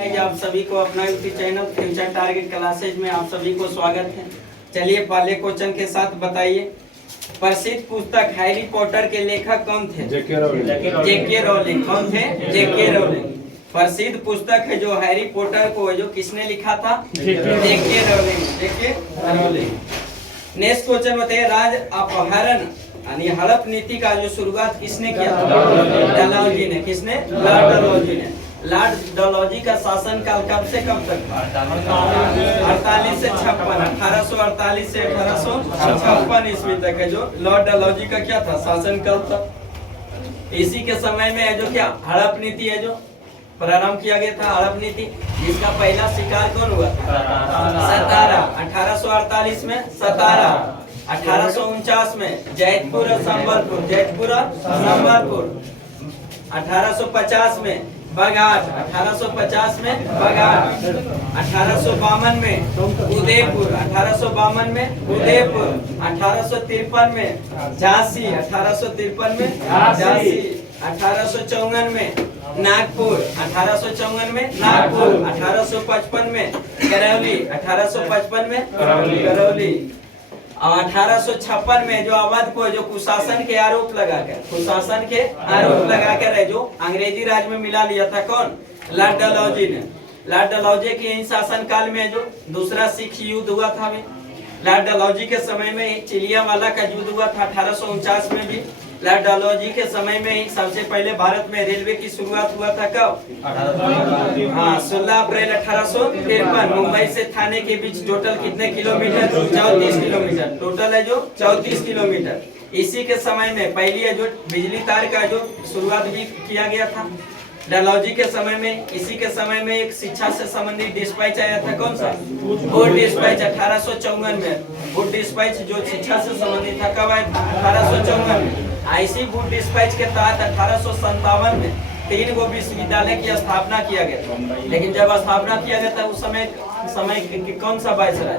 आप सभी को अपना YouTube channel future target classes में आप सभी को स्वागत है। चलिए पहले क्वेश्चन के साथ बताइए, प्रसिद्ध पुस्तक हैरी पॉटर के लेखक कौन थे? जेके रोलिंग। कौन थे? जेके रोलिंग। प्रसिद्ध पुस्तक है जो हैरी पॉटर को जो किसने लिखा था? जेके रोलिंग। जेके रोलिंग। नेक्स्ट क्वेश्चन बताइए, राज अपहरण यानी हड़प नीति का जो शुरुआत किसने किया? डलहौजी ने। किसने? लॉर्ड डलहौजी ने। लॉर्ड डलहौजी का शासन काल कब से कब तक? 48 से 56। 1848 से 1856 ईस्वी तक है जो लॉर्ड डलहौजी का क्या था? शासन काल था। इसी के समय में है जो क्या हड़प नीति है जो प्रारंभ किया गया था। हड़प नीति जिसका पहला शिकार कौन हुआ था? सतारा। 1848 में सतारा। 1849 में जैतपुर और संबलपुर। जैतपुर और संबलपुर। 1850 में बघाट। 1850 में बघाट। 1852 में उदयपुर। 1852 में उदयपुर। 1853 में झांसी। 1853 में झांसी। 1854 में नागपुर। 1854 में नागपुर। 1855 में करौली। 1855 में करौली। और 1856 में जो अवध को जो कुशासन के आरोप लगाकर जो अंग्रेजी राज में मिला लिया था कौन? लॉर्ड डलहौजी ने। लॉर्ड डलहौजी के इन शासन काल में जो दूसरा सिख युद्ध हुआ था। लॉर्ड डलहौजी के समय में चिलियावाला का युद्ध हुआ था 1849 में भी। लॉर्ड डलहौजी के समय में ही सबसे पहले भारत में रेलवे की शुरुआत हुआ था कब? 16 अप्रैल 1853। मुंबई से थाने के बीच टोटल कितने किलोमीटर? 34 किलोमीटर। टोटल है जो 34 किलोमीटर। इसी के समय में पहली है जो बिजली तार का जो शुरुआत भी किया गया था डलहौजी के समय में। इसी के समय में एक शिक्षा से संबंधित डिस्पैच आया था। कौन सा? Wood dispatch. 1854 में वुड डिस्पैच जो शिक्षा से संबंधित था कब आया था? 1854 में। इसी वुड डिस्पैच के तहत 1857 में 3 गो विश्वविद्यालय की स्थापना किया गया था। लेकिन जब स्थापना किया गया था उस समय कौन सा वायसराय?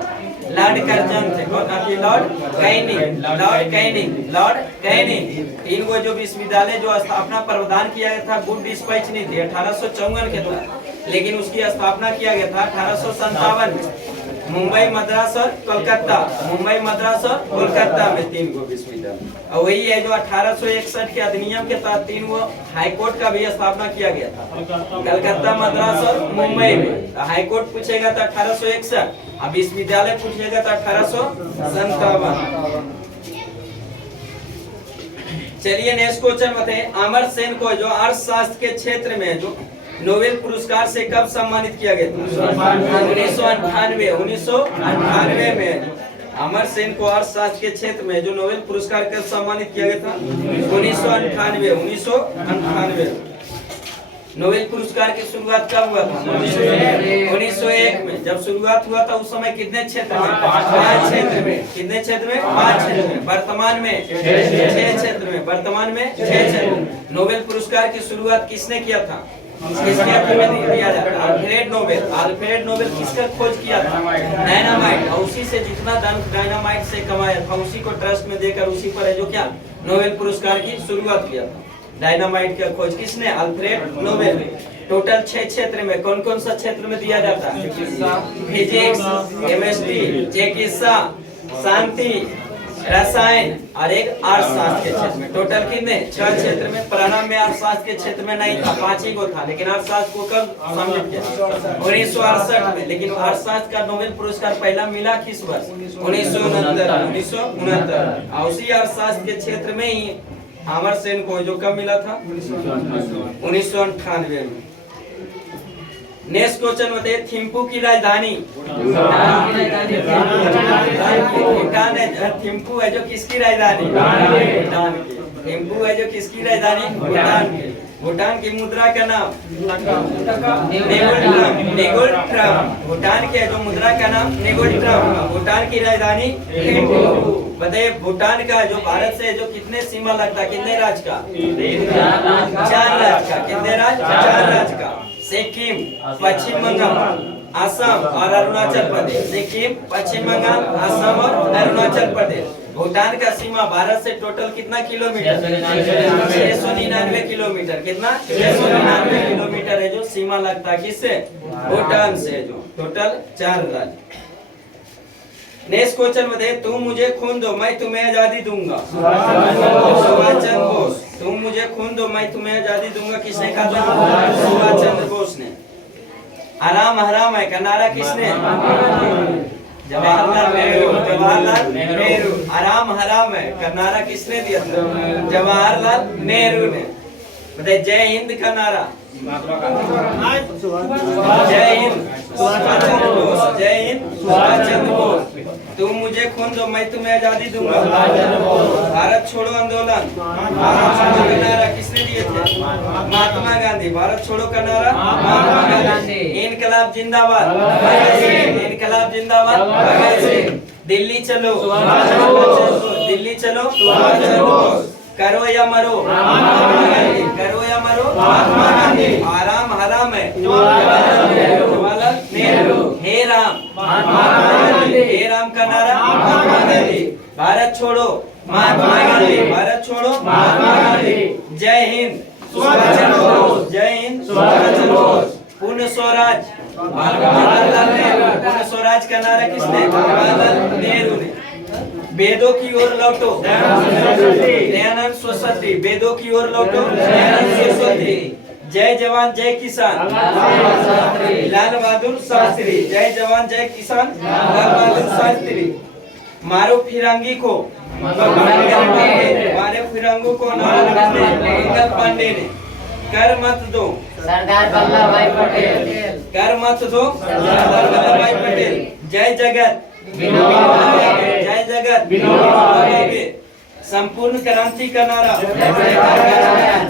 लॉर्ड कर्जन थे। Lord Canning. Lord Canning. Lord Canning. 3 गो जो विश्वविद्यालय जो स्थापना प्रावधान किया गया था वुड डिस्पैच नहीं थी 1854 के तहत, लेकिन उसकी स्थापना किया गया था 1857 में। मुंबई, मद्रास और कोलकाता। मुंबई, मद्रास और कोलकाता में 3 गो विश्वविद्यालय। और वही है जो 1861 के अधिनियम के तहत 3 गो हाईकोर्ट का भी स्थापना किया गया था कलकत्ता, मद्रास और मुंबई में। हाईकोर्ट पूछेगा तो 1861 और विश्वविद्यालय पूछेगा तो 1857। चलिए नेक्स्ट क्वेश्चन बताइए, अमर्त्य को जो अर्थशास्त्र के क्षेत्र में जो नोबेल पुरस्कार से कब सम्मानित किया गया? 1998। 1998 में अमर्त्य को अर्थशास्त्र के क्षेत्र में जो नोबेल पुरस्कार कब सम्मानित किया गया था? 1998। 1998। नोबेल पुरस्कार की शुरुआत कब हुआ था? 1901 में। जब शुरुआत हुआ था उस समय कितने क्षेत्र में? 5 क्षेत्र में। कितने क्षेत्र में? 5 क्षेत्र में। वर्तमान में 6 क्षेत्र में। वर्तमान में 6 क्षेत्र में। नोबेल पुरस्कार की शुरुआत किसने किया था? किसके हाथ में दिया जाता है? Alfred Nobel. अल्फ्रेड नोबेल किसका खोज किया था? डायनामाइट। और उसी से जितना धन डायनामाइट से कमाया था उसी को ट्रस्ट में देकर उसी पर है जो क्या नोबेल पुरस्कार की शुरुआत किया था। डायनामाइट का खोज किसने? Alfred Nobel. टोटल 6 क्षेत्र में कौन कौन सा क्षेत्र में दिया जाता है? फिजिक्स, केमिस्ट्री, चिकित्सा, शांति, रसायन और एक अर्थशास्त्र के क्षेत्र में। टोटल कितने? 6 क्षेत्र में। प्रारंभ में अर्थशास्त्र के क्षेत्र में नहीं था, 5 ही को था, लेकिन अर्थशास्त्र को कब सम्मिलित किया? 1968 में। लेकिन अर्थशास्त्र का नोबेल पुरस्कार पहला मिला किस वर्ष? 1969। 1969। और उसी अर्थशास्त्र के क्षेत्र में ही अमर्त्य को जो कब मिला था? 1998 में। नेक्स्ट क्वेश्चन बताइए, थिम्पू की राजधानी? भूटान है। थिम्पू है जो किसकी राजधानी? भूटान की। थिम्पू है जो किसकी राजधानी? भूटान की। भूटान की मुद्रा का नाम? नेगोल्ट्रम। भूटान के जो मुद्रा का नाम नेगोल्ट्रम। भूटान की राजधानी थिम्पू। बताइए भूटान का जो भारत से जो कितने सीमा लगता? कितने राज्य का? 4 राज्य का। कितने राज्य? 4 राज्य का। सिक्किम, पश्चिम बंगाल, असम और अरुणाचल प्रदेश। सिक्किम, पश्चिम बंगाल, असम और अरुणाचल प्रदेश। भूटान का सीमा भारत से टोटल कितना किलोमीटर? 699 किलोमीटर। कितना? 699 किलोमीटर है जो सीमा लगता है किससे? भूटान से। जो टोटल 4 राज्य। नेक्स्ट क्वेश्चन बताइए, तुम मुझे खून दो मैं तुम्हें आजादी दूंगा। सुभाष चंद्र बोस। तुम मुझे खून दो मैं तुम्हें आजादी दूंगा किसने कहा था? सुभाष चंद्र बोस ने। आराम हराम है का नारा किसने? जवाहरलाल नेहरू। जवाहरलाल नेहरू। आराम हराम है का नारा किसने दिया था? जवाहरलाल नेहरू ने। बताइए, जय हिंद का नारा? जय हिंद सुभाष चंद्र बोस। जय हिंद सुभाष चंद्र बोस। तुम मुझे खून दो मैं तुम्हें आजादी दूंगा। भारत छोड़ो आंदोलन। भारत छोड़ो का नारा किसने दिए थे? महात्मा गांधी। भारत छोड़ो का नारा महात्मा गांधी। इनकलाब जिंदाबाद। इनकलाब जिंदाबाद। भगत सिंह। दिल्ली चलो। दिल्ली चलो। करो या मरो। करो या मरो। महात्मा गांधी। आराम हराम है। जवाहरलाल नेहरू। हे राम। हे राम का नारा महात्मा गांधी। भारत छोड़ो महात्मा गांधी। भारत छोड़ो महात्मा गांधी। जय हिंद सुभाष चंद्र बोस। जय हिंद सुभाष चंद्र बोस। पूर्ण स्वराज जवाहरलाल नेहरू। पूर्ण स्वराज का नारा किसने? जवाहरलाल नेहरू ने। वेदों की ओर लौटो। दयानंद सरस्वती। वेदों की ओर लौटो। दयानंद सरस्वती। जय जवान जय किसान लाल बहादुर शास्त्री। जय जवान जय किसान लाल बहादुर शास्त्री। मारो फिरंगी को। मारे फिरंगों को मंगल पांडे ने। कर मत दो सरदार वल्लभ भाई पटेल। कर मत दो सरदार वल्लभ भाई पटेल। जय जगत जय जगत। संपूर्ण क्रांति का नारा।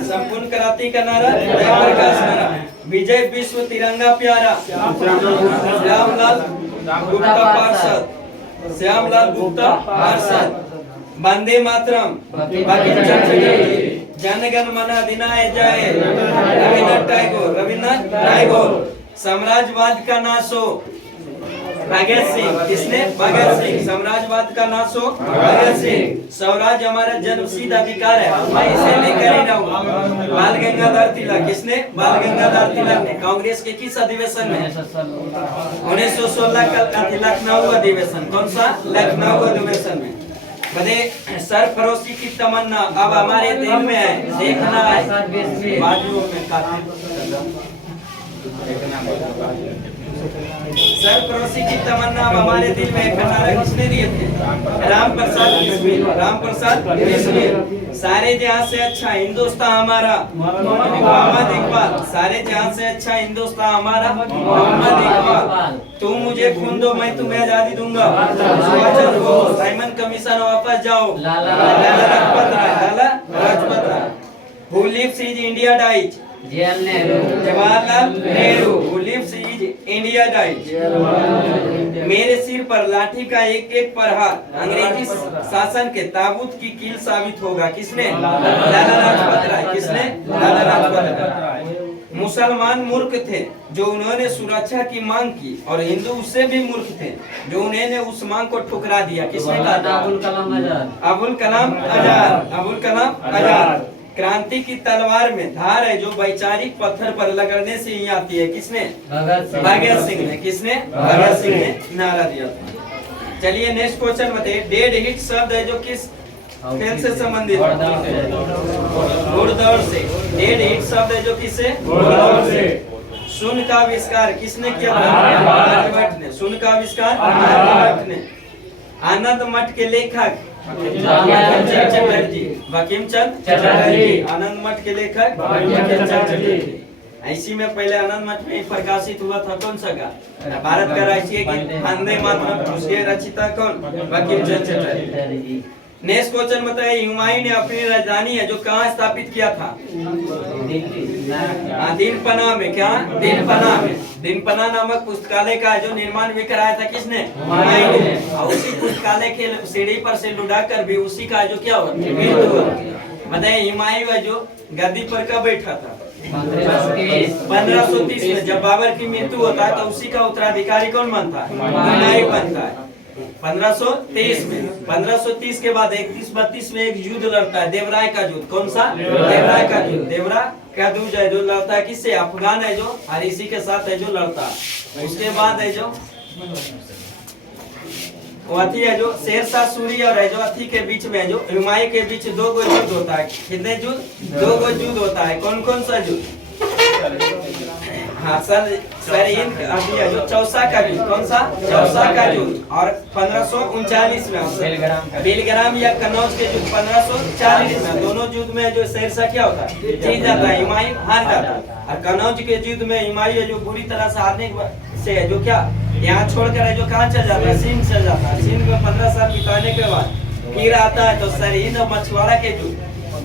संपूर्ण क्रांति का नारा जयप्रकाश नारा। विजय विश्व तिरंगा प्यारा। श्यामलाल गुप्ता पार्षद। श्यामलाल गुप्ता पार्षद। वंदे मातरम। बंकिम चंद्र चटर्जी। जनगण मन अधिनायक जय। रविन्द्रनाथ टैगोर। रविन्द्रनाथ टैगोर। साम्राज्यवाद का नाश हो। भगत सिंह। किसने? भगत सिंह। साम्राज्यवाद का नाश हो। भगत सिंह। स्वराज हमारा जन्मसिद्ध अधिकार है, मैं इसे लेकर ही रहूंगा। बाल गंगाधर तिलक। किसने? बाल गंगाधर तिलक ने। कांग्रेस के किस अधिवेशन में? 1916 का लखनऊ अधिवेशन। कौन सा? लखनऊ अधिवेशन में। बताइए, सरफरोशी की तमन्ना अब हमारे दिल में है, देखना है बाजुओं में सरफरोशी की तमन्ना अब हमारे दिल में। नारा किसने दिए थे? राम प्रसाद बिस्मिल। राम प्रसाद बिस्मिल। सारे जहां से अच्छा हिंदुस्तान हमारा मोहम्मद इकबाल। सारे जहां से अच्छा हिंदुस्तान हमारा मोहम्मद इकबाल। तुम मुझे खून दो मैं तुम्हें आजादी दूंगा। सुभाष चंद्र बोस। साइमन कमीशन वापस जाओ। Lala Lajpat Rai. Lala Lajpat Rai. Who lives is India dies. Jawaharlal Nehru. Who lives is India dies. मेरे सिर पर लाठी का एक एक प्रहार अंग्रेजी शासन के ताबूत की कील साबित होगा। किसने? लाला लाजपत राय। किसने? लाला लाजपत राय। मुसलमान मूर्ख थे जो उन्होंने सुरक्षा की मांग की, और हिंदू उससे भी मूर्ख थे जो उन्होंने उस मांग को ठुकरा दिया। किसने कहा? अबुल कलाम आजाद। अबुल कलाम आजाद। अबुल कलाम आजाद। क्रांति की तलवार में धार है जो वैचारिक पत्थर पर लगने से ही आती है। किसने? भगत सिंह ने। किसने? भगत सिंह ने नारा दिया था। चलिए नेक्स्ट क्वेश्चन बताइए, डेड हिट शब्द है जो किस खेल से संबंधित? घुड़दौड़ से। डेड हिट शब्द है जो किससे? घुड़दौड़ से। शून्य का आविष्कार किसने किया? आर्यभट्ट ने। शून्य का आविष्कार आर्यभट्ट ने। आनंद मठ के लेखक चटर्जी। बंकिम चंद्र चटर्जी। आनंद मठ के लेखक बंकिम चंद्र चटर्जी। ऐसी में पहले आनंद मठ में प्रकाशित हुआ था कौन सा का? भारत का राष्ट्रीय गीत वंदे मातरम। उसके रचिता कौन? बंकिम चंद्र चटर्जी। नेक्स्ट क्वेश्चन बताइए, हुमायूं ने अपनी राजधानी है जो कहाँ स्थापित किया था? दीनपना में। क्या? दीनपना में। दीनपना नामक पुस्तकालय का जो निर्माण भी कराया था किसने? हुमायूं ने। और उसी पुस्तकालय के सीढ़ी पर से लुढ़ाकर भी उसी का जो क्या हुआ? बताइए, हुमायूं जो गद्दी पर कब बैठा था? 1530 में जब बाबर की मृत्यु होता है तो उसी का उत्तराधिकारी कौन बनता है? हुमायूं बनता है 1530 में। 1530 के बाद 31-32 में एक युद्ध लड़ता है, देवराय का युद्ध। कौन सा? देवराय का युद्ध। देवराय का युद्ध है जो लड़ता है किससे? अफगान है जो, और इसी के साथ है जो लड़ता है। उसके बाद है जो अथी है जो शेरशाह सूरी और है जो अथी के बीच में जो हुमायूं के बीच 2 गो युद्ध होता है। कितने युद्ध? 2 गो युद्ध होता है। कौन कौन सा युद्ध? हाँ सर हिंद अभी है जो चौसा का युद्ध। कौन सा? चौसा का युद्ध। और 1539 में बेलग्राम या कन्नौज के युद्ध 1540 में। दोनों युद्ध में जो शेरशाह क्या होता है? जीत जाता है, हुमायूं हार जाता है। और कन्नौज के युद्ध में हुमायूं जो बुरी तरह से हारने से है जो क्या यहाँ छोड़कर है जो कहाँ चल जाता है? सिंध चल जाता है। सिंध में 15 साल बिताने के बाद फिर आता है तो सरहिंद और मछुआरा के युद्ध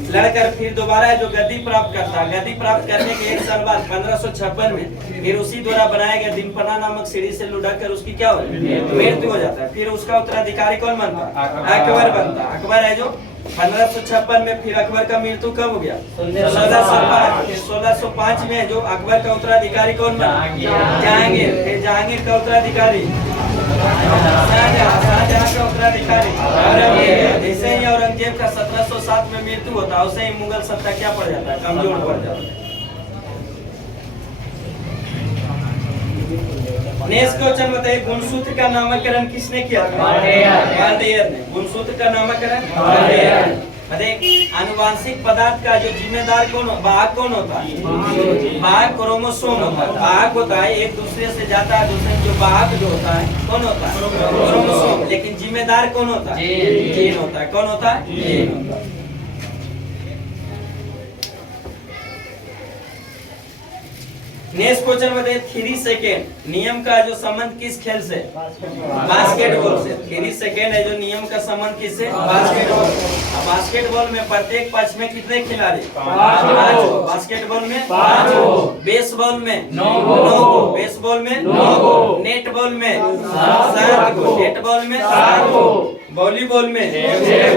लड़कर फिर दोबारा जो गद्दी प्राप्त करता है। गद्दी प्राप्त करने के 1 साल बाद 1556 में फिर उसी द्वारा बनाया गया दिनपना नामक सीढ़ी से लुढ़ककर उसकी क्या हो मृत्यु हो जाता है। फिर उसका उत्तराधिकारी कौन बनता है? अकबर बनता है। अकबर है जो 1556 में फिर अकबर का मृत्यु कब हो गया? 1605। फिर 1605 में जो अकबर का उत्तराधिकारी कौन बना? जहांगीर। फिर जहांगीर का उत्तराधिकारी शाहजहां का उत्तराधिकारी औरंगजेब। जैसे ही औरंगजेब का 1707 में मृत्यु होता है उसे ही मुगल सत्ता क्या पड़ जाता है? कमजोर पड़ जाता है। नेक्स्ट क्वेश्चन बताइए, गुणसूत्र का नामकरण किसने किया था? वाल्टेयर ने। गुणसूत्र का नामकरण वाल्टेयर। बताइए आनुवांशिक पदार्थ का जो जिम्मेदार कौन वाहक कौन होता है? वाहक क्रोमोसोम होता है। वाहक होता है एक दूसरे से जाता है दूसरे, जो वाहक जो होता है कौन होता है? क्रोमोसोम। लेकिन जिम्मेदार कौन होता है? जीन होता है। कौन होता है? जीन होता है। नेक्स्ट क्वेश्चन बताइए, 3 सेकेंड नियम का जो संबंध किस खेल से? बास्केटबॉल से। 3 सेकेंड है जो नियम का संबंध किससे? बास्केटबॉल। बास्केटबॉल में प्रत्येक पक्ष में कितने खिलाड़ी? 5। बास्केटबॉल में 5। बेसबॉल में 9। बेसबॉल में 9। नेटबॉल में 7। नेटबॉल में 7। वॉलीबॉल में 6।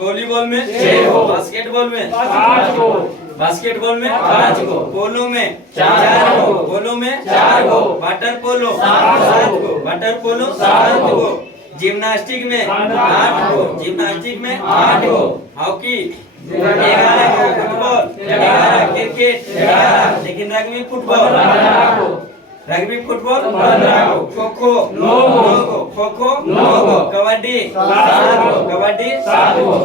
वॉलीबॉल में 6। बास्केटबॉल में 8। बास्केटबॉल में 5 गो। पोलो में 4 गो। पोलो में 4 गो। वाटर पोलो 7 गो। वाटर पोलो 7 गो। जिम्नास्टिक में 8 गो। जिम्नास्टिक में 8 गो। हॉकी 11 गो। फुटबॉल 11। क्रिकेट 11। लेकिन रग्बी फुटबॉल 15 गो। रग्बी फुटबॉल 15 गो। खो खो 9 गो। खो खो 9 गो। कबड्डी 7 गो। कबड्डी 7 गो।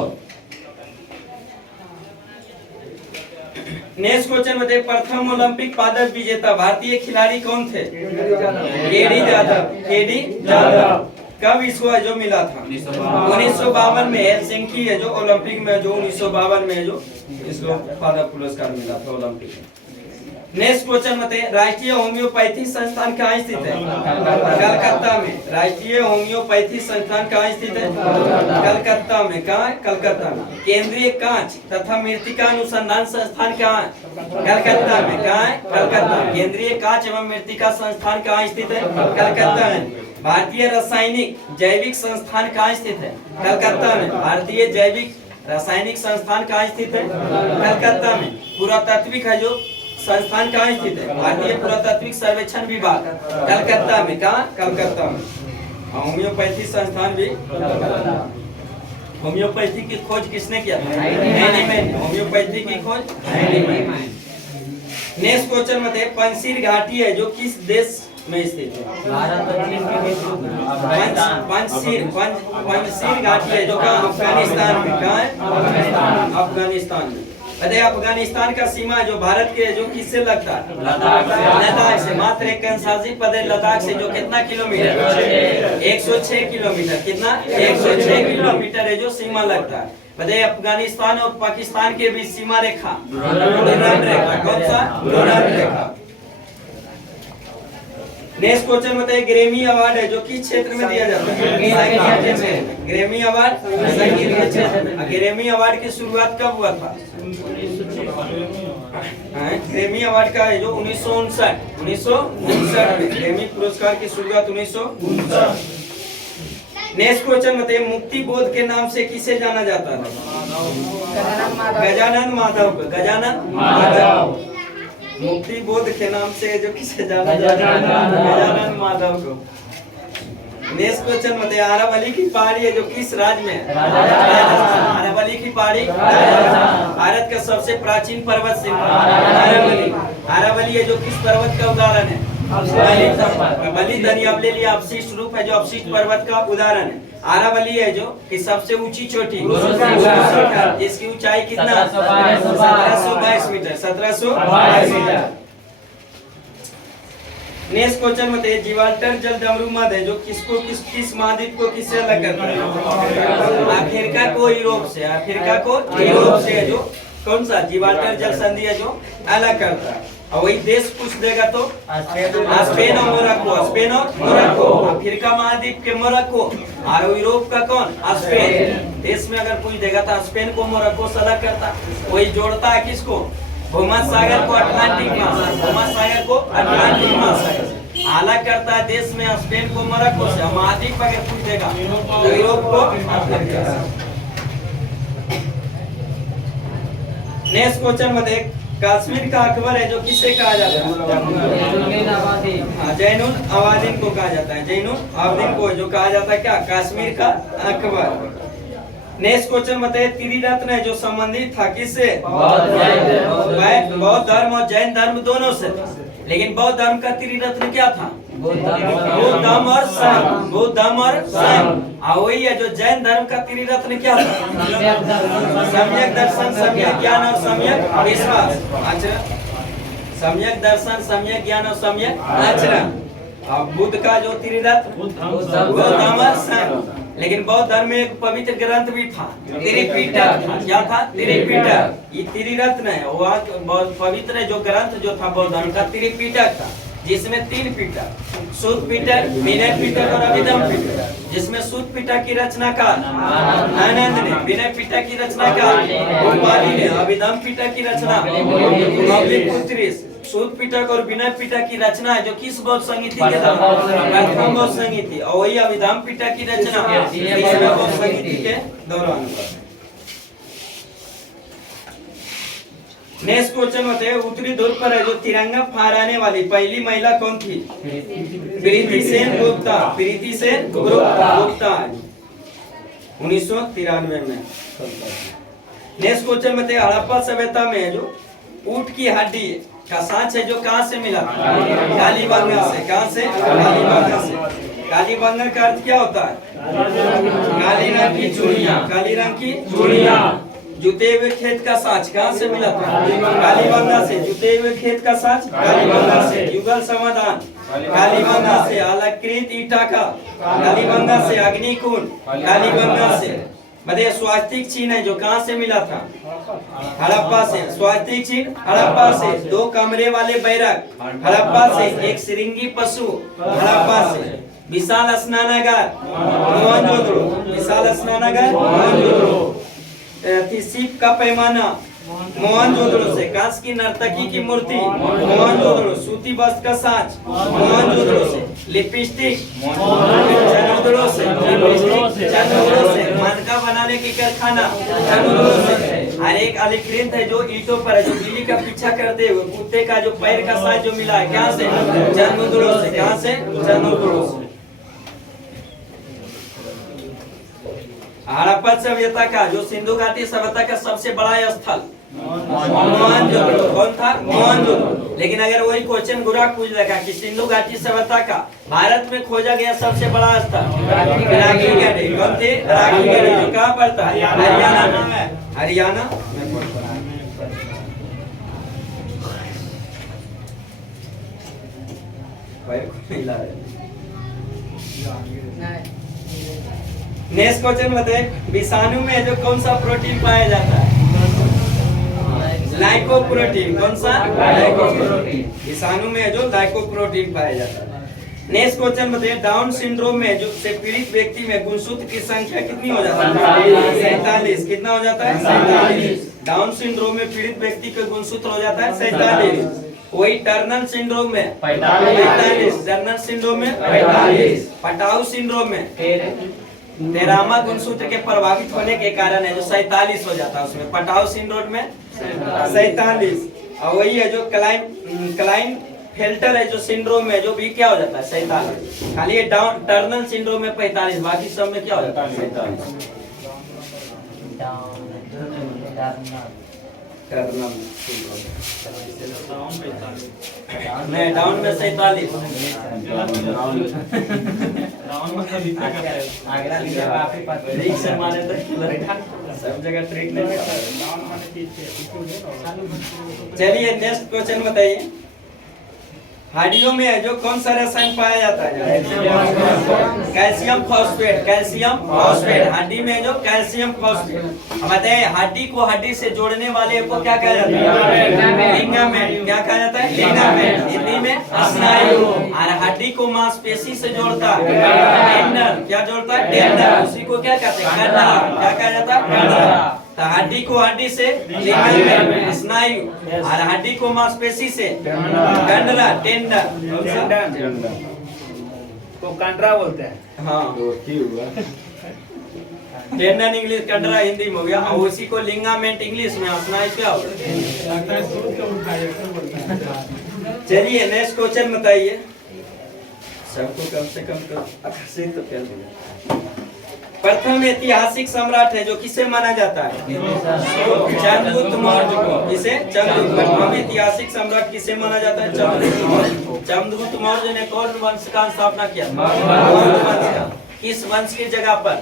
नेक्स्ट क्वेश्चन बताइए, प्रथम ओलंपिक पदक विजेता भारतीय खिलाड़ी कौन थे? केडी जाधव। केडी जाधव। कब इसको जो मिला था? 1952 में। हेलसिंकी है जो ओलंपिक में जो 1952 में जो इसको पदक पुरस्कार मिला था ओलंपिक में। नेक्स्ट क्वेश्चन बताइए, राष्ट्रीय होम्योपैथी संस्थान कहाँ स्थित है? कलकत्ता में। राष्ट्रीय होम्योपैथी संस्थान कहाँ स्थित है? कलकत्ता में। कहाँ है? कलकत्ता में। केंद्रीय कांच तथा मृत्तिका अनुसंधान संस्थान कहाँ है? कलकत्ता में। कहाँ है? कलकत्ता। केंद्रीय कांच एवं मृत्तिका संस्थान कहाँ स्थित है? कलकत्ता में। भारतीय रासायनिक जैविक संस्थान कहाँ स्थित है? कलकत्ता में। भारतीय जैविक रासायनिक संस्थान कहाँ स्थित है? कलकत्ता में। पुरातात्विक है जो संस्थान कहाँ स्थित है? भारतीय पुरातात्विक सर्वेक्षण विभाग कलकत्ता में। कहाँ? कलकत्ता में। होम्योपैथी संस्थान भी होम्योपैथी की खोज किसने किया था? हैनीमैन। होम्योपैथी की खोज हैनीमैन। नेक्स्ट क्वेश्चन बताइए, पंजशीर घाटी है जो किस देश में स्थित है? पंजशीर घाटी है जो कहाँ? अफगानिस्तान में। कहाँ है? अफगानिस्तान में। अरे अफगानिस्तान का सीमा जो भारत के जो किससे लगता है? लद्दाख से। मात्र एक केंद्रशासित प्रदेश लद्दाख से जो कितना किलोमीटर? 106 किलोमीटर। कितना? 106 किलोमीटर है जो सीमा लगता है। बताइए अफगानिस्तान और पाकिस्तान के बीच सीमा रेखा डुरांड रेखा। कौन सा? डुरांड रेखा। नेक्स्ट क्वेश्चन बताइए, ग्रेमी अवार्ड है जो किस क्षेत्र में दिया जाता है? ग्रेमी अवार्ड संगीत के क्षेत्र में। ग्रेमी अवार्ड की शुरुआत कब हुआ था? ग्रेमी अवार्ड का है जो 1959 में। ग्रेमी पुरस्कार की शुरुआत 1959। नेक्स्ट क्वेश्चन बताइए, मुक्ति बोध के नाम से किसे जाना जाता है? गजानन माधव। गजानन माधव। मुक्ति बोध के नाम से जो किसे जाना जाता है, गजानन माधव को। नेक्स्ट क्वेश्चन बताइए, अरावली की पहाड़ी है जो किस राज्य में है? अरावली की पहाड़ी भारत का सबसे प्राचीन पर्वत श्रृंखला अरावली। अरावली है जो किस पर्वत का उदाहरण है? बलि धनी अब ले लिया, अवशिष्ट रूप है जो अवशिष्ट पर्वत का उदाहरण है। अरावली है जो कि सबसे ऊंची चोटी जिसकी ऊंचाई कितना? 1722 मीटर। 1722 मीटर। नेक्स्ट क्वेश्चन बताइए, जिब्राल्टर जलडमरू मध्य है जो किसको किस महाद्वीप को किससे अलग करता है? अफ्रीका को यूरोप से। अफ्रीका को यूरोप से है जो कौन सा जिब्राल्टर जल संधि है जो अलग करता है। और वही देश पूछ देगा तो स्पेन और मोरक्को। स्पेन और मोरक्को। अफ्रीका महाद्वीप के मोरक्को और यूरोप का कौन? स्पेन। देश में अगर पूछ देगा तो स्पेन को मोरक्को से अलग करता। वही जोड़ता है किसको? भूमध्य सागर को अटलांटिक महासागर। भूमध्य सागर को अटलांटिक महासागर से अलग करता है। देश में स्पेन को मोरक्को से। महाद्वीप अगर पूछ देगा तो यूरोप को अफ्रीका से। नेक्स्ट क्वेश्चन में देख, कश्मीर का अकबर है जो किसे कहा जाता है? जैनुल अबादीन को कहा जाता है। जैनुल अबादीन को जो कहा जाता है क्या? कश्मीर का अकबर। नेक्स्ट क्वेश्चन बताइए, त्रिरत्न है जो संबंधित था किससे? बौद्ध धर्म और जैन धर्म दोनों से। लेकिन बौद्ध धर्म का त्रिरत्न क्या था? बुद्ध धम्म और संघ। बुद्ध धम्म और संघ। वही है जो जैन धर्म का त्रिरत्न क्या था? सम्यक दर्शन, सम्यक ज्ञान और सम्यक विश्वास आचरण। सम्यक दर्शन, सम्यक ज्ञान और सम्यक आचरण। अब बुद्ध का जो त्रिरत्न बुद्ध धम्म और संघ। लेकिन बौद्ध धर्म में एक पवित्र ग्रंथ भी था, त्रिपिटक था। क्या था? त्रिपिटक। ये त्रिरत्न है, वह बहुत पवित्र है जो ग्रंथ जो था बौद्ध धर्म का त्रिपिटक था, जिसमें 3 पिटक, सुत्त पिटक, विनय पिटक और अभिधम्म पिटक। जिसमें सुत्त पिटक की रचनाकार आनंद ने, विनय पिटक की रचनाकार भोपाली ने, अभिधम्म पिटक की रचना मौलिकपुत्री। सुत्त पिटक और विनय पिटक की रचना है जो किस बौद्ध संहिता के दौरान? प्रथम बौद्ध संहिता। और वही अभिधम्म पिटक की रचना तीसरा बौद्ध संहिता के दौरान। नेक्स्ट क्वेश्चन होते हैं, उत्तरी ध्रुव पर है जो तिरंगा फहराने वाली पहली महिला कौन थी? प्रीति सेन गुप्ता। प्रीति सेन गुप्ता 1993 में। नेक्स्ट क्वेश्चन बताइए, हड़प्पा सभ्यता में जो ऊंट की हड्डी का सांच है जो कहाँ से मिला? कालीबंगा से। कहाँ से? कालीबंगा से। कालीबंगा का अर्थ क्या होता है? काली रंग की चूड़ियां। काली रंग की चूड़ियां। जुते हुए खेत का साँच कहाँ से मिला था? कालीबंगा से। जुते हुए खेत का साँच कालीबंगा से। युगल समाधान कालीबंगा से। अलंकृत ईटा का कालीबंगा से। अग्निकुंड कालीबंगा से। बताइए, स्वास्तिक चिन्ह है जो कहाँ से मिला था? हड़प्पा से। स्वास्तिक चिन्ह हड़प्पा से। 2 कमरे वाले बैरक हड़प्पा से। एक श्रृंगी पशु हड़प्पा से। विशाल स्नानागार मोहनजोदड़ो। विशाल स्नानागार मोहनजोदड़ो। सीप का पैमाना मोहनजोदड़ो से। कांच की नर्तकी की मूर्ति मोहनजोदड़ो। सूती वस्त्र का साँच मोहनजोदड़ो से। लिपस्टिक चनोदड़ो से। लिपस्टिक चनोदड़ो से। मनका बनाने की कारखाना चनोदड़ो से। और एक अलंकृत है जो ईंटों पर है जो बिल्ली का पीछा करते हुए कुत्ते का जो पैर का साँच जो मिला है क्या से? चनोदड़ो से। कहाँ से? चनोदड़ो से। हड़प्पा सभ्यता का जो सिंधु घाटी सभ्यता का सबसे बड़ा स्थल मोहनजोदड़ो। कौन था? मोहनजोदड़ो। लेकिन अगर वही क्वेश्चन गुराक पूछ देगा कि सिंधु घाटी सभ्यता का भारत में खोजा गया सबसे बड़ा स्थल राखीगढ़ी। कौन थे? राखीगढ़ी। जो कहाँ पड़ता है? हरियाणा में। हरियाणा नेक्स्ट क्वेश्चन बताइए, विषाणु में जो कौन सा प्रोटीन पाया जाता है? लाइकोप्रोटीन। कौन सा? लाइकोप्रोटीन। विषाणु में जो लाइकोप्रोटीन पाया जाता है। नेक्स्ट क्वेश्चन बताइए, डाउन सिंड्रोम में जो से पीड़ित व्यक्ति में गुणसूत्र की संख्या कितनी हो जाता है? 47। कितना हो जाता है? 47। डाउन सिंड्रोम में पीड़ित व्यक्ति का गुणसूत्र हो जाता है 47। वही टर्नर सिंड्रोम में 45। टर्नर सिंड्रोम में 45। पटाऊ सिंड्रोम में 13वां गुणसूत्र के प्रभावित होने के कारण है जो 47 हो जाता है उसमें। पटाऊ सिंड्रोम में 47। और वही है जो क्लाइन फिल्टर है जो सिंड्रोम में जो भी क्या हो जाता है 47। खाली ये डाउन टर्नल सिंड्रोम में 45, बाकी सब में क्या हो जाता है 47। टर्नल नहीं, डाउन में 47। ट्रिक से माने तो सब जगह ट्रिक नहीं। चलिए नेक्स्ट क्वेश्चन बताइए। हड्डियों में है जो कौन सा रसायन पाया जाता है? Calcium phosphate. कैल्शियम फॉस्फेट हड्डी में जो कैल्शियम फॉस्फेट। हम बताए हड्डी को हड्डी से जोड़ने वाले को क्या कहा जाता है? लिगामेंट। क्या कहा जाता है? लिगामेंट। हिंदी में स्नायु। और हड्डी को मांसपेशी से जोड़ता है टेंडन। क्या जोड़ता है? टेंडन। उसी को क्या कहते हैं? कंडरा। क्या कहा जाता है? कंडरा। तो हड्डी को हड्डी से लिगामेंट स्नायु, और हड्डी को मांसपेशी से कंडरा टेंडन तो कंडरा बोलते हैं। हाँ टेंडन इंग्लिश, कंडरा हिंदी में हो गया। और उसी को लिगामेंट इंग्लिश में, स्नायु क्या होता है? चलिए नेक्स्ट क्वेश्चन बताइए। सबको कम से कम तो आकर्षित तो कर दिया। प्रथम ऐतिहासिक सम्राट है जो किसे माना जाता है? चंद्रगुप्त मौर्य को। किसे? चंद्रगुप्त। प्रथम ऐतिहासिक सम्राट किसे माना जाता है? चंद्रगुप्त मौर्य। चंद्रगुप्त मौर्य ने कौन वंश का स्थापना किया? मौर्य वंश का। किस वंश की जगह पर?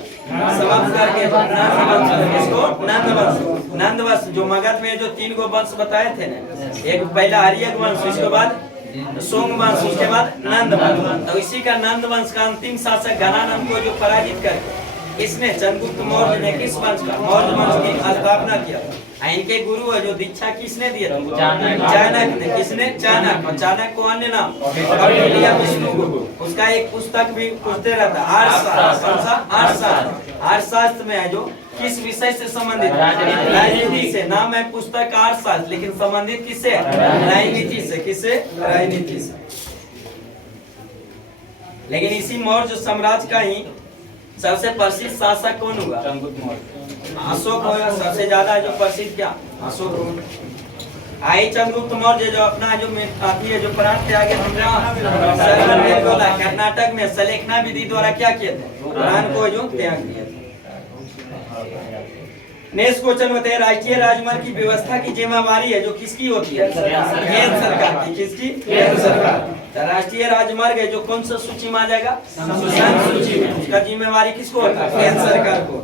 समाप्त करके नंद वंश। इसको नंद वंश। नंद वंश जो मगध में जो 3 गो वंश बताए थे ना, एक पहला आर्यक वंश, उसके बाद सोंग वंश, उसके बाद नंद वंश। तो इसी का नंद वंश का अंतिम शासक घनानंद को जो पराजित करके किसने? चंद्रगुप्त मौर्य ने किस वंश का? मौर्य वंश की स्थापना किया। इनके गुरु है जो दीक्षा किसने दिया? चाणक्य ने। किसने? चाणक्य। और चाणक्य को अन्य नाम कौटिल्य विष्णुगुप्त। उसका एक पुस्तक भी पूछते रहता है अर्थशास्त्र। अर्थशास्त्र में है जो किस विषय से संबंधित? राजनीति से। नाम है पुस्तक अर्थशास्त्र, लेकिन संबंधित किससे? राजनीति से। किससे? राजनीति से। लेकिन इसी मौर्य साम्राज्य का ही सबसे प्रसिद्ध शासक कौन हुआ? अशोक होगा। सबसे ज्यादा जो प्रसिद्ध क्या? अशोक होगा। आई चंद्रगुप्त मौर्य जो अपना जो है जो प्राण त्यागे कर्नाटक में सलेखना विधि द्वारा क्या किए थे? प्राण को जो त्याग किया था। नेक्स्ट क्वेश्चन बताइए। राष्ट्रीय राजमार्ग की व्यवस्था की जिम्मेवारी है जो किसकी होती है? केंद्र सरकार की। किसकी? केंद्र सरकार। राष्ट्रीय राजमार्ग है जो कौन सा सूची में आ जाएगा? संसद सूची में। उसका जिम्मेवारी किसको होता है? केंद्र सरकार को।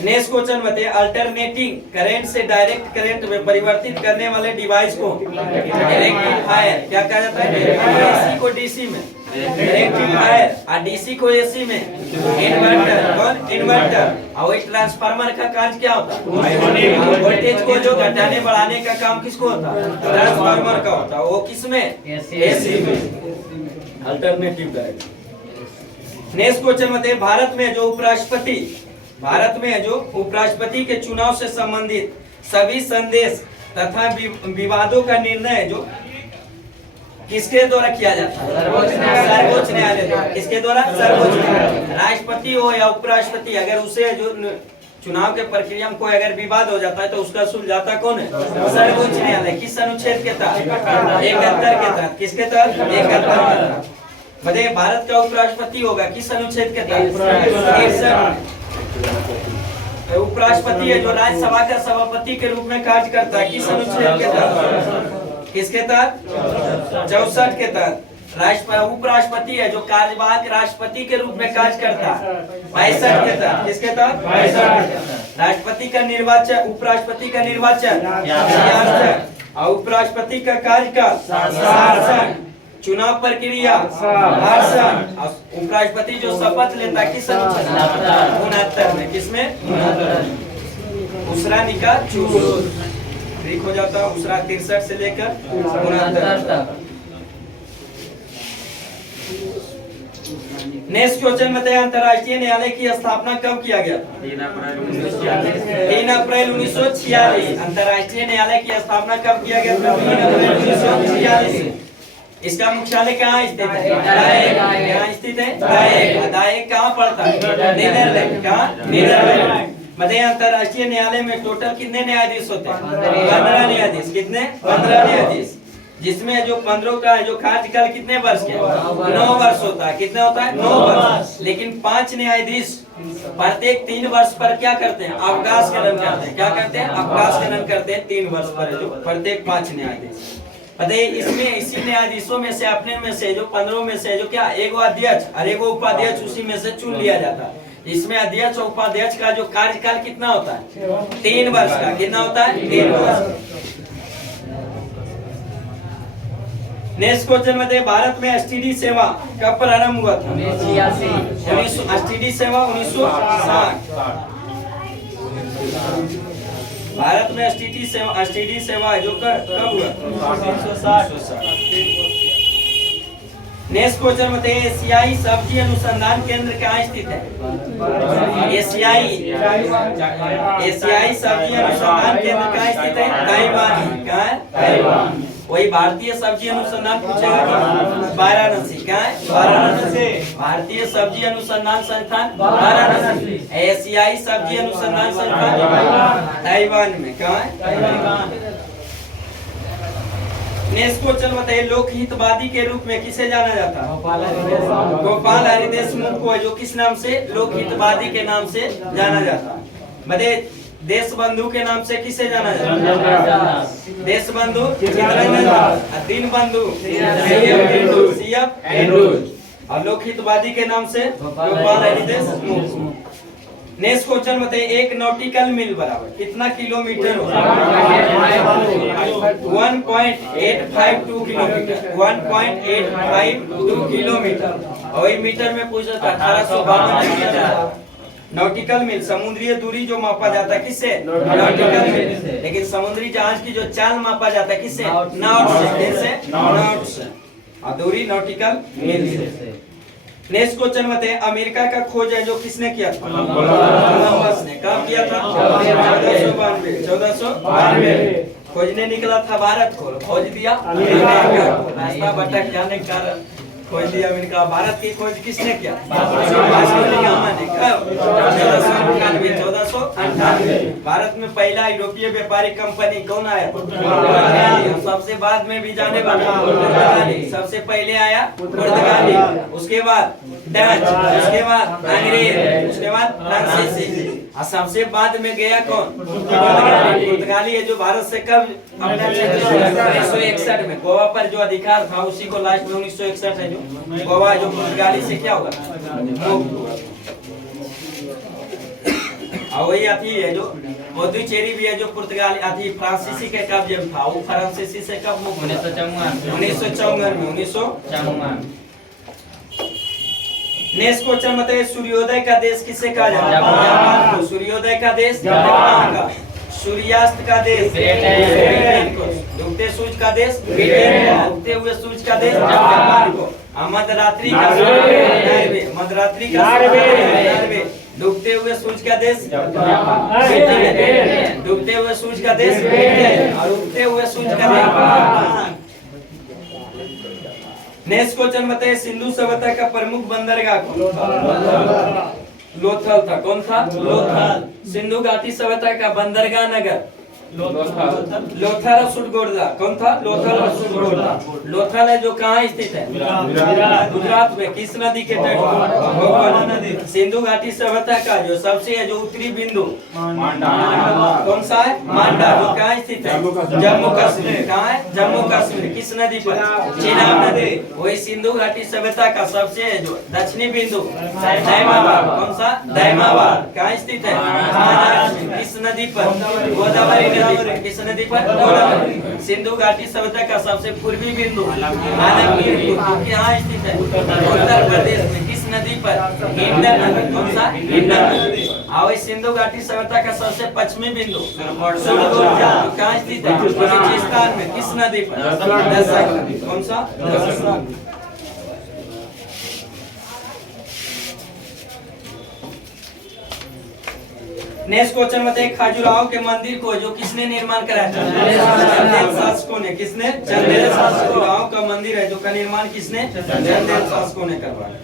नेक्स्ट क्वेश्चन बताइए। अल्टरनेटिंग करंट से डायरेक्ट करंट में परिवर्तित करने वाले डिवाइस को रेक्टिफायर क्या कहा जाता है? एसी को डीसी में रेक्टिफायर, और डीसी को एसी में इन्वर्टर। कौन? इन्वर्टर। और वही ट्रांसफार्मर का कार्य क्या होता है? वोल्टेज को जो घटाने बढ़ाने का काम किसको होता है? ट्रांसफार्मर का होता है। वो किसमें? एसी में। Alternative current. नेक्स्ट क्वेश्चन बताइए। भारत में जो उपराष्ट्रपति के चुनाव से संबंधित सभी संदेश तथा विवादों का निर्णय जो किसके द्वारा किया जाता है? सर्वोच्च न्यायालय द्वारा। किसके द्वारा? सर्वोच्च न्यायालय। राष्ट्रपति हो या उपराष्ट्रपति, अगर उसे जो चुनाव के प्रक्रिया में कोई अगर विवाद हो जाता है तो उसका सुलझाता कौन है? सर्वोच्च न्यायालय। किस अनुच्छेद के तहत? 71 के तहत। किसके तहत? 71 के तहत। बताइए भारत का उपराष्ट्रपति होगा किस अनुच्छेद के तहत? उपराष्ट्रपति है जो राज्यसभा का सभापति के रूप में कार्य करता है। किस अनुच्छेद के तहत? किसके तहत? 64 के तहत। उपराष्ट्रपति है जो कार्यवाहक राष्ट्रपति के रूप में कार्य करता है। 65 के तहत। किसके तहत? 65। राष्ट्रपति का निर्वाचन, उपराष्ट्रपति का निर्वाचन, और उपराष्ट्रपति का कार्यकाल, शासन, चुनाव प्रक्रिया, भाषण। उपराष्ट्रपति जो शपथ लेता है किस अनुच्छेद? 69 में। किसमें? उसरा निका चूर ठीक हो जाता है। उसरा 63 से लेकर 69 तक। नेक्स्ट क्वेश्चन बताइए। अंतर्राष्ट्रीय न्यायालय की स्थापना कब किया गया? 3 अप्रैल 1946। अंतर्राष्ट्रीय न्यायालय की स्थापना कब किया गया? 3 अप्रैल 1946। इसका मुख्यालय कहाँ स्थित है? कहाँ स्थित है? दायेग कहाँ पड़ता है? नीदरलैंड। कहाँ? नीदरलैंड। मतलब अंतरराष्ट्रीय न्यायालय में टोटल कितने न्यायाधीश होते हैं? 15 न्यायाधीश। कितने? 15 न्यायाधीश, जिसमें जो 15 का जो कार्यकाल कितने वर्ष के? 9 वर्ष होता है। कितने होता है? 9 वर्ष। लेकिन 5 न्यायाधीश प्रत्येक 3 वर्ष पर क्या करते हैं? अवकाश ग्रहण करते हैं। क्या करते हैं? अवकाश ग्रहण करते हैं 3 वर्ष पर, जो प्रत्येक 5 न्यायाधीश। बताइए इसमें इसी न्यायाधीशों में से अपने में से जो 15 में से जो क्या एगो अध्यक्ष और एगो उपाध्यक्ष उसी में से चुन लिया जाता है। इसमें अध्यक्ष और उपाध्यक्ष का जो कार्यकाल कितना होता है? 3 वर्ष का। कितना होता है? 3 वर्ष। नेक्स्ट क्वेश्चन बताइए, भारत में एसटीडी सेवा कब प्रारंभ हुआ था? 1986। एसटीडी सेवा 1960। भारत में एसटीडी सेवा जो कब हुआ? 1960। नेक्स्ट क्वेश्चन बताइए, एशियाई सब्जी अनुसंधान केंद्र कहाँ स्थित है? एशियाई सब्जी अनुसंधान केंद्र कहाँ स्थित है? ताइवान। कहाँ है? ताइवान। वही भारतीय सब्जी अनुसंधान पूछेगा वाराणसी। क्या है? वाराणसी। भारतीय सब्जी अनुसंधान संस्थान वाराणसी। एशियाई सब्जी अनुसंधान संस्थान ताइवान में। क्या है? ताइवान। नेक्स्ट क्वेश्चन बताइए, लोकहितवादी के रूप में किसे जाना जाता है? गोपाल हरि देशमुख को जो किस नाम से? लोकहितवादी के नाम से जाना जाता है। बताइए देश बंधु के नाम से किसे जाना जाता है? देश बंधु दीन बंधु और लोकहितवादी के नाम से गोपाल हरि देशमुख। नेक्स्ट क्वेश्चन बताइए, एक नॉटिकल मील बराबर कितना किलोमीटर होगा? 1.852 किलोमीटर। 1.852 किलोमीटर। और ये मीटर में पूछा था 1852 मीटर। नॉटिकल मील समुद्री दूरी जो मापा जाता है किससे? नॉटिकल मील। लेकिन समुद्री जहाज की जो चाल मापा जाता है किससे? नॉट से। किससे? नॉट से। और दूरी नॉटिकल मील से। नेक्स्ट क्वेश्चन बताइए, अमेरिका का खोज है जो किसने किया था? कोलंबस ने। कब किया था? 1492। खोजने निकला था भारत को, खोज दिया अमेरिका को। रास्ता भटक जाने के कारण खोज दिया अमेरिका। भारत की खोज किसने किया? वास्को डी गामा ने। कब? 1498। भारत में पहला यूरोपीय व्यापारिक कंपनी कौन आया? सबसे बाद में भी जाने वाला पुर्तगाली। सबसे पहले आया पुर्तगाली, उसके बाद डच, उसके बाद अंग्रेज, उसके बाद फ्रांसीसी और सबसे बाद में गया कौन? पुर्तगाली है, जो भारत से कब अपना 1961 में गोवा पर जो अधिकार था उसी को लास्ट में 1961 है जो गोवा जो पुर्तगाली से क्या हुआ? और वही अथी है जो पुडुचेरी भी है जो पुर्तगाली अथी फ्रांसीसी के कब्जे में था। वो फ्रांसीसी से कब मुक्त? 1954 में। 1954। नेक्स्ट क्वेश्चन बताइए, सूर्योदय का देश किसे कहा जाता है? जापान को। सूर्योदय का देश जापान का। सूर्यास्त का देश ब्रिटेन को। डूबते सूरज का देश ब्रिटेन को। उगते हुए सूरज का देश जापान को। मध्यरात्रि का नॉर्वे। मध्यरात्रि का नॉर्वे। डूबते हुए सूरज का देश ब्रिटेन। डूबते हुए सूरज का देश ब्रिटेन और उगते हुए सूरज का देश। नेक्स्ट क्वेश्चन बताइए, सिंधु सभ्यता का प्रमुख बंदरगाह कौन था? लोथल था। कौन था? लोथल। सिंधु घाटी सभ्यता का बंदरगाह नगर लोथल और सुरगोर्दा। कौन था? लोथल और सुरगोर्दा। लोथल है जो कहाँ स्थित है? गुजरात में। किस नदी के तट पर? सिंधु घाटी सभ्यता का जो सबसे जो उत्तरी बिंदु कौन सा है? मांडा, जो कहाँ स्थित है? जम्मू कश्मीर। कहाँ है? जम्मू कश्मीर। किस नदी पर? चेनाब नदी। वही सिंधु घाटी सभ्यता का सबसे जो दक्षिणी बिंदु दैमाबाद। कौन सा? दैमाबाद। कहाँ स्थित है? महाराष्ट्र। किस नदी पर? गोदावरी। किस नदी पर? गोदावरी। सिंधु घाटी सभ्यता का सबसे पूर्वी बिंदु आलमगीर कहाँ स्थित है? उत्तर प्रदेश में। किस नदी पर? हिंडन नदी। कौन सा? हिंडन नदी। और सिंधु घाटी सभ्यता का सबसे पश्चिमी बिंदु सुरगोर्दा कहाँ स्थित है? बलूचिस्तान में। किस नदी पर? दसक नदी। कौन सा? दसक। नेक्स्ट क्वेश्चन बताइए, खजुराहो के मंदिर को जो किसने निर्माण कराया था? चंदेल शासकों ने। किसने? चंदेल शासकों। खजुराहो का मंदिर है जो का निर्माण किसने? चंदेल शासकों ने करवाया।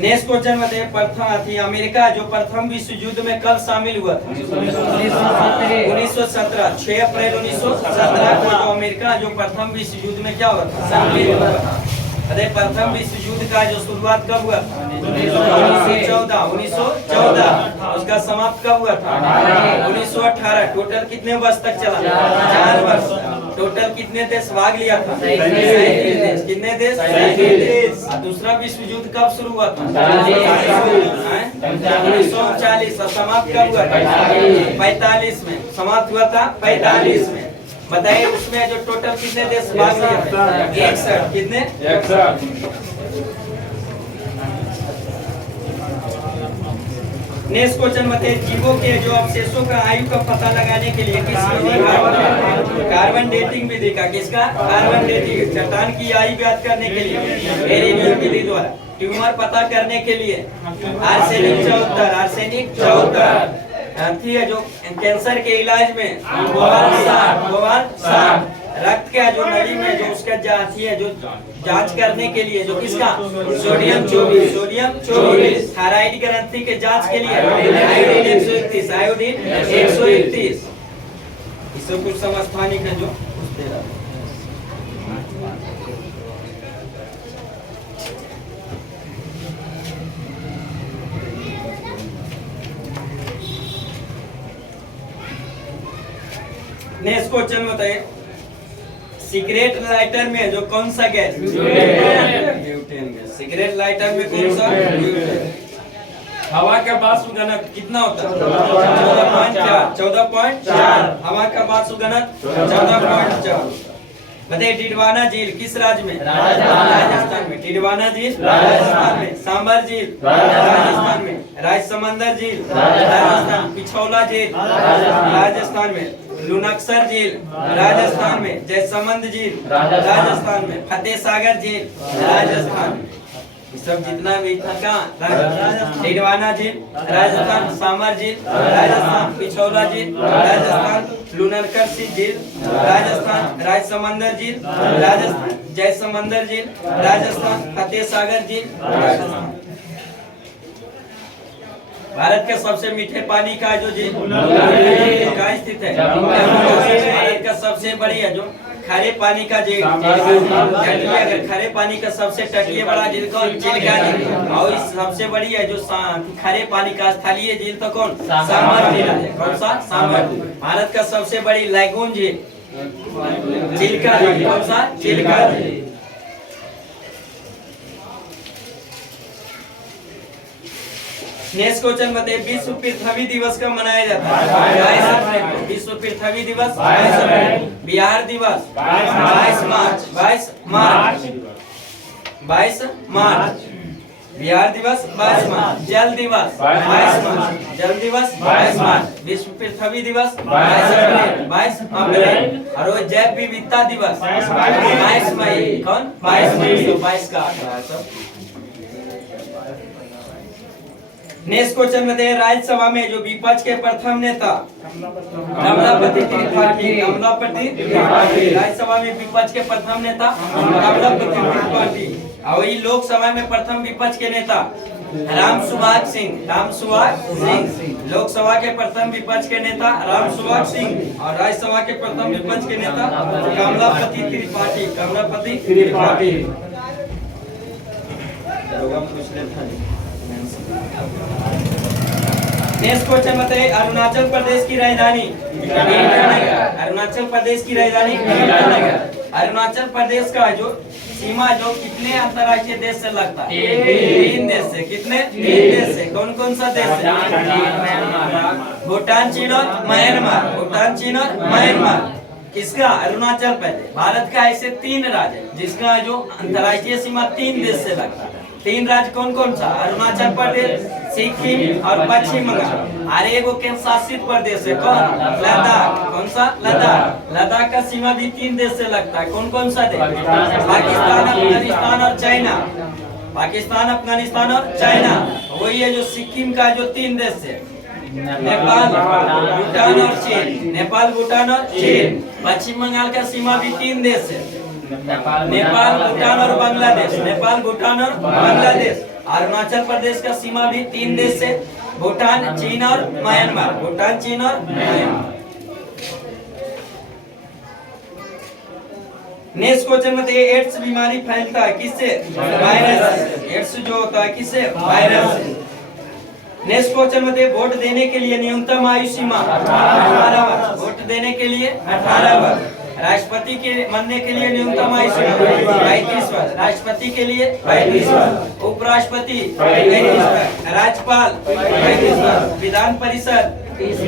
नेक्स्ट क्वेश्चन बताइए, प्रथम थी अमेरिका जो प्रथम विश्व युद्ध में कब शामिल हुआ था? 1917। 6 अप्रैल 1917 को जो अमेरिका जो प्रथम विश्व युद्ध में क्या हुआ था? शामिल हुआ था। अरे प्रथम विश्व युद्ध का जो शुरुआत कब हुआ था? 1914। उसका समाप्त कब हुआ था? 1918। टोटल कितने वर्ष तक चला? 4 वर्ष। टोटल कितने देश भाग लिया था? 37 देश। कितने देश? 37 देश। दूसरा विश्व युद्ध कब शुरू हुआ था? 1939। और समाप्त कब हुआ था? 45 में। समाप्त हुआ था 45 में। बताइए उसमें जो टोटल कितने देश भाग लिया? 61। कितने? 61। नेक्स्ट क्वेश्चन बताइए, जीवों के जो अवशेषों का आयु का पता लगाने के लिए किस विधि का? कार्बन डेटिंग विधि का। किसका? Carbon dating. चट्टान की आयु ज्ञात करने के लिए एरेबियन विधि द्वारा। ट्यूमर पता करने के लिए आर्सेनिक 74। आर्सेनिक 74। थी है जो कैंसर के इलाज में बोरान 60। रक्त का जो नली में जो उसका जांच है जो जांच करने के लिए जो किसका? सोडियम 24। सोडियम 24। थायराइड ग्रंथि के जांच के लिए आयोडीन 131। आयोडीन 131। इससे कुछ समस्थानिक है जो पूछते रहते हैं। नेक्स्ट क्वेश्चन बताइए, सिगरेट लाइटर में जो कौन सा gas? Butane gas. Cigarette lighter में कौन सा? ब्यूटेन। हवा का वाष्प घनत्व कितना होता है? 14.4। 14.4। हवा का वाष्प घनत्व 14.4। बताइए, डिडवाना झील किस राज्य में? राजस्थान में। डिडवाना झील राजस्थान में। सांबर झील राजस्थान में। राजसमंदर झील राजस्थान। पिछौला झील राजस्थान में। लुनक्सर झील राजस्थान में। जयसमंद झील राजस्थान में। फतेह सागर झील राजस्थान में। सब जितना भी था कहाँ? डिडवाना झील राजस्थान। सांबर झील राजस्थान। पिछौला झील राजस्थान। लुनक्सर झील राजस्थान। राजसमंदर झील राजस्थान। जयसमंदर झील राजस्थान। फतेह सागर झील राजस्थान। भारत के सबसे मीठे पानी का जो झील कहाँ स्थित है? भारत का सबसे बड़ी है जो खारे पानी का झील। अगर खारे पानी का सबसे तटीय बड़ा झील कौन? चिल्का झील। और इस सबसे बड़ी है जो खारे पानी का स्थलीय झील तो कौन? सांबर झील है। कौन सा? सांबर। भारत का सबसे बड़ी लैगून झील चिल्का झील। कौन सा? चिल्का झील। नेक्स्ट क्वेश्चन बताइए, विश्व पृथ्वी दिवस कब मनाया जाता है? 22 अप्रैल। विश्व पृथ्वी दिवस 22 अप्रैल। बिहार दिवस 22 मार्च। 22 मार्च। 22 मार्च। बिहार दिवस 22 मार्च। जल दिवस 22 मार्च। जल दिवस 22 मार्च। विश्व पृथ्वी दिवस 22 अप्रैल। 22 अप्रैल। और वो जैव विविधता दिवस 22 मई। कौन? 22 मई। 22 का आंकड़ा है सब। नेक्स्ट क्वेश्चन में दे, राज्यसभा में जो विपक्ष के प्रथम नेता कमलापति त्रिपाठी। कमलापति त्रिपाठी। राज्यसभा में विपक्ष के प्रथम नेता कमलापति त्रिपाठी। और वही लोकसभा में प्रथम विपक्ष के नेता राम सुभाष सिंह। राम सुभाष सिंह। लोकसभा के प्रथम विपक्ष के नेता राम सुभाष सिंह। और राज्यसभा के प्रथम विपक्ष के नेता कमलापति त्रिपाठी। कमलापति त्रिपाठी। नेक्स्ट क्वेश्चन बताइए, अरुणाचल प्रदेश की राजधानी? अरुणाचल प्रदेश की राजधानी? अरुणाचल प्रदेश का जो सीमा जो कितने अंतर्राष्ट्रीय देश से लगता है? 3 देश से। कितने? 3 देश से। कौन कौन सा देश है? भूटान, चीन और म्यांमार। भूटान, चीन और म्यांमार। किसका? अरुणाचल प्रदेश। भारत का ऐसे 3 राज्य है जिसका जो अंतर्राष्ट्रीय सीमा 3 देश से लगता है। 3 राज्य कौन कौन सा? अरुणाचल प्रदेश, सिक्किम और पश्चिम बंगाल। और एक केंद्र शासित प्रदेश है कौन? लद्दाख। कौन सा? लद्दाख। लद्दाख का सीमा भी 3 देश से लगता है। कौन कौन सा देश? पाकिस्तान, अफगानिस्तान और चाइना। पाकिस्तान, अफगानिस्तान और चाइना। वही है जो सिक्किम का जो 3 देश है, नेपाल, भूटान और चीन। नेपाल, भूटान और चीन। पश्चिम बंगाल का सीमा भी 3 देश है, नेपाल, भूटान और बांग्लादेश। नेपाल, भूटान और बांग्लादेश। अरुणाचल प्रदेश का सीमा भी 3 देश से, भूटान, चीन और म्यांमार। भूटान, चीन और म्यांमार। नेक्स्ट क्वेश्चन में एड्स बीमारी फैलता है किससे? वायरस। एड्स जो होता है किससे? वायरस से। नेक्स्ट क्वेश्चन में वोट देने के लिए न्यूनतम आयु सीमा 18 वर्ष। वोट देने के लिए 18 वर्ष। राष्ट्रपति के बनने के लिए न्यूनतम आयु सीमा 35 वर्ष। राष्ट्रपति के लिए 35 वर्ष। उपराष्ट्रपति 35 वर्ष। राज्यपाल 35 वर्ष। विधान परिषद 30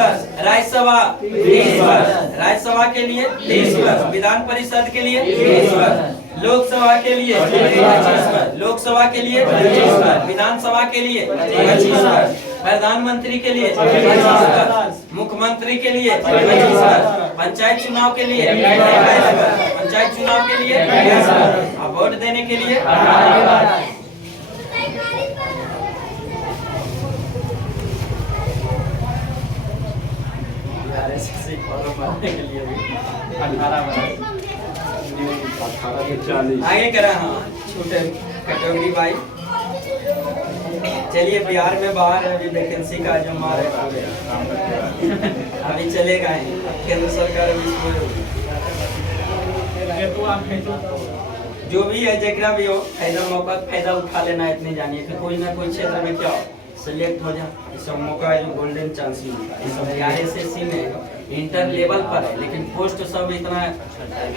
वर्ष। राज्यसभा 30 वर्ष। राज्यसभा के लिए 30 वर्ष। विधान परिषद के लिए 30 वर्ष। लोकसभा के लिए 25 वर्ष। लोकसभा के लिए 25 वर्ष। विधानसभा के लिए 25 वर्ष। प्रधानमंत्री के लिए 25 वर्ष। मुख्यमंत्री के लिए 25 वर्ष। पंचायत चुनाव के लिए 22 वर्ष। पंचायत चुनाव के लिए 22 वर्ष। अब वोट देने के लिए 18 वर्ष। आगे करा। हाँ, छोटे कैटेगरी भाई। चलिए, बिहार में बाहर अभी वैकेंसी का जो मार है अभी चलेगा ही। केंद्र सरकार अभी जो भी है जगरा भी हो, फायदा मौका फायदा उठा लेना है। इतने जानिए कि कोई ना कोई क्षेत्र में क्या हो सिलेक्ट हो जाए। इस सब मौका है जो गोल्डन चांस मिलता है। इस सब RSSC में इंटर लेवल पर है, लेकिन पोस्ट सब इतना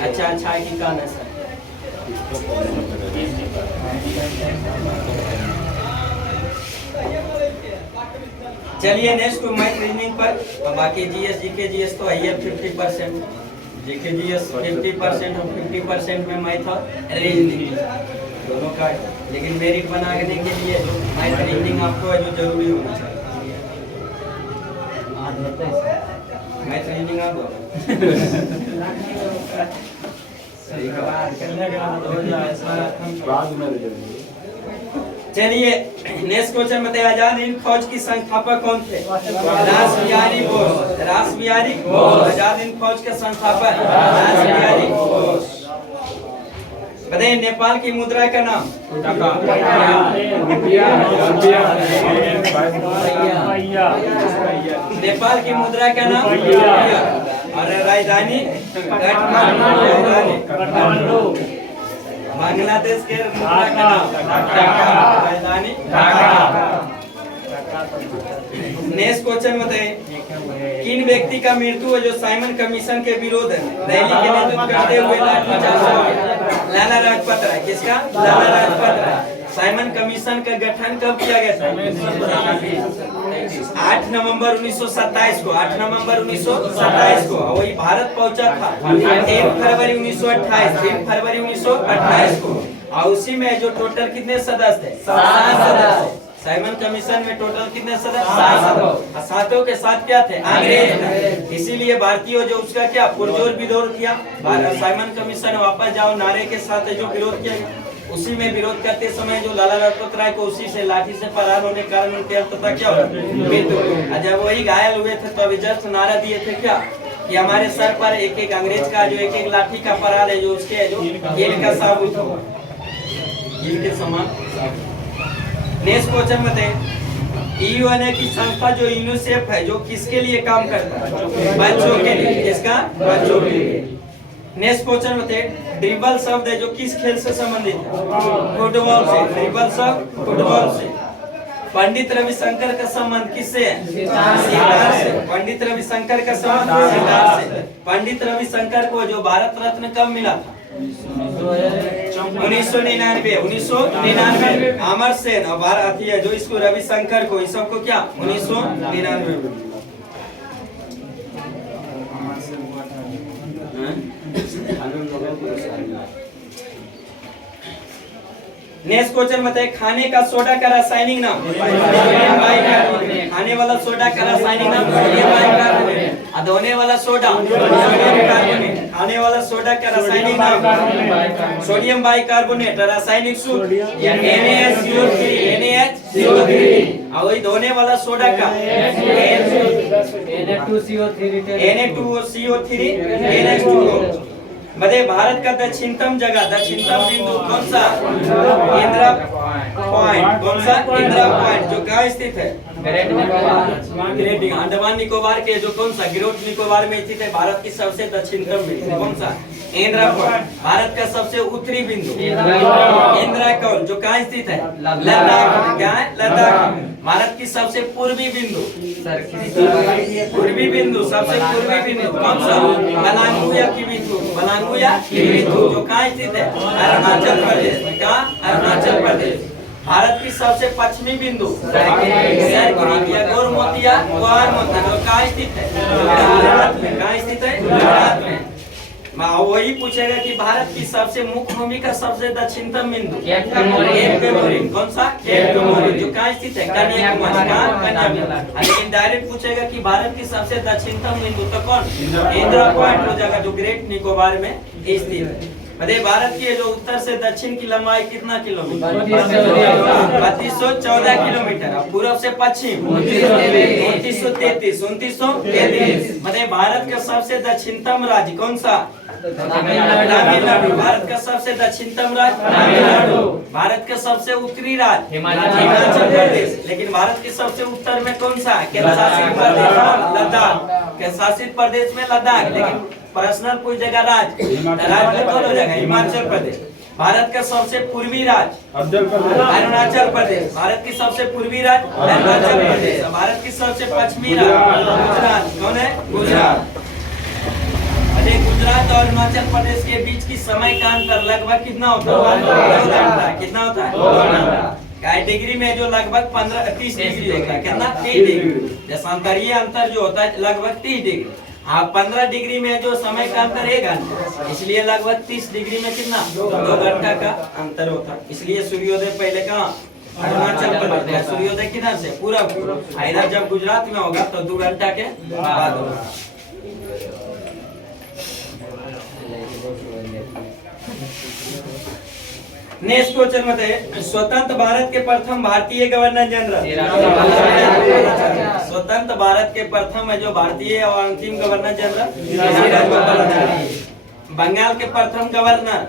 अच्छा है कि कहाँ सर। चलिए नेक्स्ट मैथ रीजनिंग पर। बाकी GS GK GS तो है 50%। GK GS 50% और 50% में मैथ और रीजनिंग दोनों का। लेकिन मेरिट बनाने के लिए जो मैथ रीजनिंग आपको है जो जरूरी होना चाहिए। मैथ रीजनिंग आप चलिए नेक्स्ट क्वेश्चन बताइए। आजाद हिंद फौज की संस्थापक कौन थे? रास बिहारी बोस। रास बिहारी बोस आजाद हिंद फौज के संस्थापक रास बिहारी बोस। बताइए नेपाल की मुद्रा का नाम? नेपाल की मुद्रा का नाम? और राजधानी? काठमांडू। बांग्लादेश के मुद्रा का नाम? राजधानी ढाका। नेक्स्ट क्वेश्चन बताइए। किन व्यक्ति का मृत्यु है जो साइमन कमीशन के विरोध रैली के नेतृत्व करते हुए लाला लाजपत राय? किसका? लाला लाजपत राय। साइमन कमीशन का गठन कब किया गया था? 8 नवंबर 1927 को। 8 नवंबर 1927 को। वही भारत पहुंचा था 3 फरवरी 1928। 3 फरवरी 1928 को। और उसी में जो टोटल कितने सदस्य थे? 7 सदस्य। साइमन कमीशन में टोटल कितने सदस्य? 7। सातों के साथ क्या थे? अंग्रेज। इसीलिए भारतीयों जो उसका क्या पुरजोर विरोध किया। साइमन कमीशन वापस जाओ नारे के साथ जो विरोध किया गया, उसी में विरोध करते समय जो लाला लाजपत राय को उसी से लाठी से फरार होने के कारण उनके अंततः क्या हुआ? जब वही घायल हुए थे तो अभी जस्ट नारा दिए थे क्या कि हमारे सर पर एक एक अंग्रेज का जो एक एक लाठी का फरार है, जो उसके जो कील का साबुत हो, कील के समान। नेक्स्ट क्वेश्चन बताइए। यूएनए की संस्था जो यूनिसेफ है जो किसके लिए काम करता है? बच्चों के लिए। किसका? बच्चों के लिए। नेक्स्ट क्वेश्चन बताइए। ड्रिबल शब्द है जो किस खेल से संबंधित है? फुटबॉल से। ड्रिबल शब्द फुटबॉल से। पंडित रविशंकर का संबंध किससे है? सितार से। पंडित रविशंकर का संबंध सितार से। पंडित रविशंकर को जो भारत रत्न कब मिला था? 1999। 1999। अमर सेन और भारत है जो इसको रविशंकर को, इस सबको क्या 1999 में। नेक्स्ट क्वेश्चन बताइए। खाने का सोडा का रासायनिक नाम? Sodium bicarbonate. खाने वाला सोडा का रासायनिक नाम? Sodium bicarbonate. धोने वाला सोडा? Sodium carbonate. खाने वाला सोडा का रासायनिक नाम? Sodium bicarbonate. रासायनिक सूत्र NaCO3। NaCO3। और वही धोने वाला सोडा का Na2CO3 NH2O। बताइए भारत का दक्षिणतम जगह, दक्षिणतम बिंदु कौन सा? इंदिरा पॉइंट। कौन सा? इंदिरा पॉइंट, जो कहाँ स्थित है? ग्रेट अंडमान निकोबार के जो कौन सा ग्रेट निकोबार में स्थित है भारत की सबसे दक्षिणतम बिंदु कौन सा? इंदिरा पॉइंट। भारत का सबसे उत्तरी बिंदु इंदिरा कौल, जो कहाँ स्थित है? लद्दाख। क्या है? लद्दाख। भारत की सबसे पूर्वी बिंदु, पूर्वी बिंदु, सबसे पूर्वी बिंदु कौन सा? मलांगू या किविथु, मलांगू या किविथु, जो कहाँ स्थित है? अरुणाचल प्रदेश। कहाँ? अरुणाचल प्रदेश। भारत की सबसे पश्चिमी बिंदु गोरमोतिया कहाँ स्थित है? गुजरात में। कहाँ स्थित है? गुजरात में। वही पूछेगा कि भारत की सबसे मुख्य भूमि का सबसे दक्षिणतम बिंदु केप कमोरिन। कौन सा? केप कमोरिन, जो कहाँ स्थित है? कन्याकुमारी। कहाँ? कन्याकुमारी। लेकिन डायरेक्ट पूछेगा कि भारत की सबसे दक्षिणतम बिंदु तो कौन? इंदिरा पॉइंट हो जाएगा, जो ग्रेट निकोबार में स्थित है। बताइए भारत की जो उत्तर से दक्षिण की लंबाई कितना किलोमीटर? 3214 किलोमीटर। पूर्व से पश्चिम 2933। बताइए भारत का सबसे दक्षिणतम राज्य कौन सा? तमिलनाडु। भारत का सबसे दक्षिणतम राज्य तमिलनाडु। भारत का सबसे उत्तरी राज्य हिमाचल प्रदेश। लेकिन भारत के सबसे उत्तर में कौन सा? केंद्र शासित प्रदेश लद्दाख। केंद्र शासित प्रदेश में लद्दाख। लेकिन पर्सनल कोई जगह राज्य में कौन हो जाएगा? हिमाचल प्रदेश। भारत का सबसे पूर्वी राज्य अरुणाचल प्रदेश। भारत की सबसे पूर्वी राज्य अरुणाचल प्रदेश। भारत की सबसे पश्चिमी राज्य गुजरात। कौन है? गुजरात। गुजरात और अरुणाचल प्रदेश के बीच की समय का अंतर लगभग कितना होता है? 2 घंटा। कितना होता है? 2 घंटा। डिग्री में जो लगभग 15-30 डिग्री होता है। कितना? 30 डिग्री। देशांतरीय अंतर जो होता है लगभग 30 डिग्री। हाँ, 15 डिग्री में जो समय का अंतर 1 घंटा, इसलिए लगभग 30 डिग्री में कितना? 2 घंटा का अंतर होता है। इसलिए सूर्योदय पहले कहाँ? अरुणाचल प्रदेश। सूर्योदय किधर से? पूरब। इधर जब गुजरात में होगा तो 2 घंटा के बाद होगा। नेक्स्ट क्वेश्चन बताइए स्वतंत्र भारत के प्रथम भारतीय गवर्नर जनरल। स्वतंत्र भारत के प्रथम है जो भारतीय और अंतिम गवर्नर जनरल। बंगाल के प्रथम गवर्नर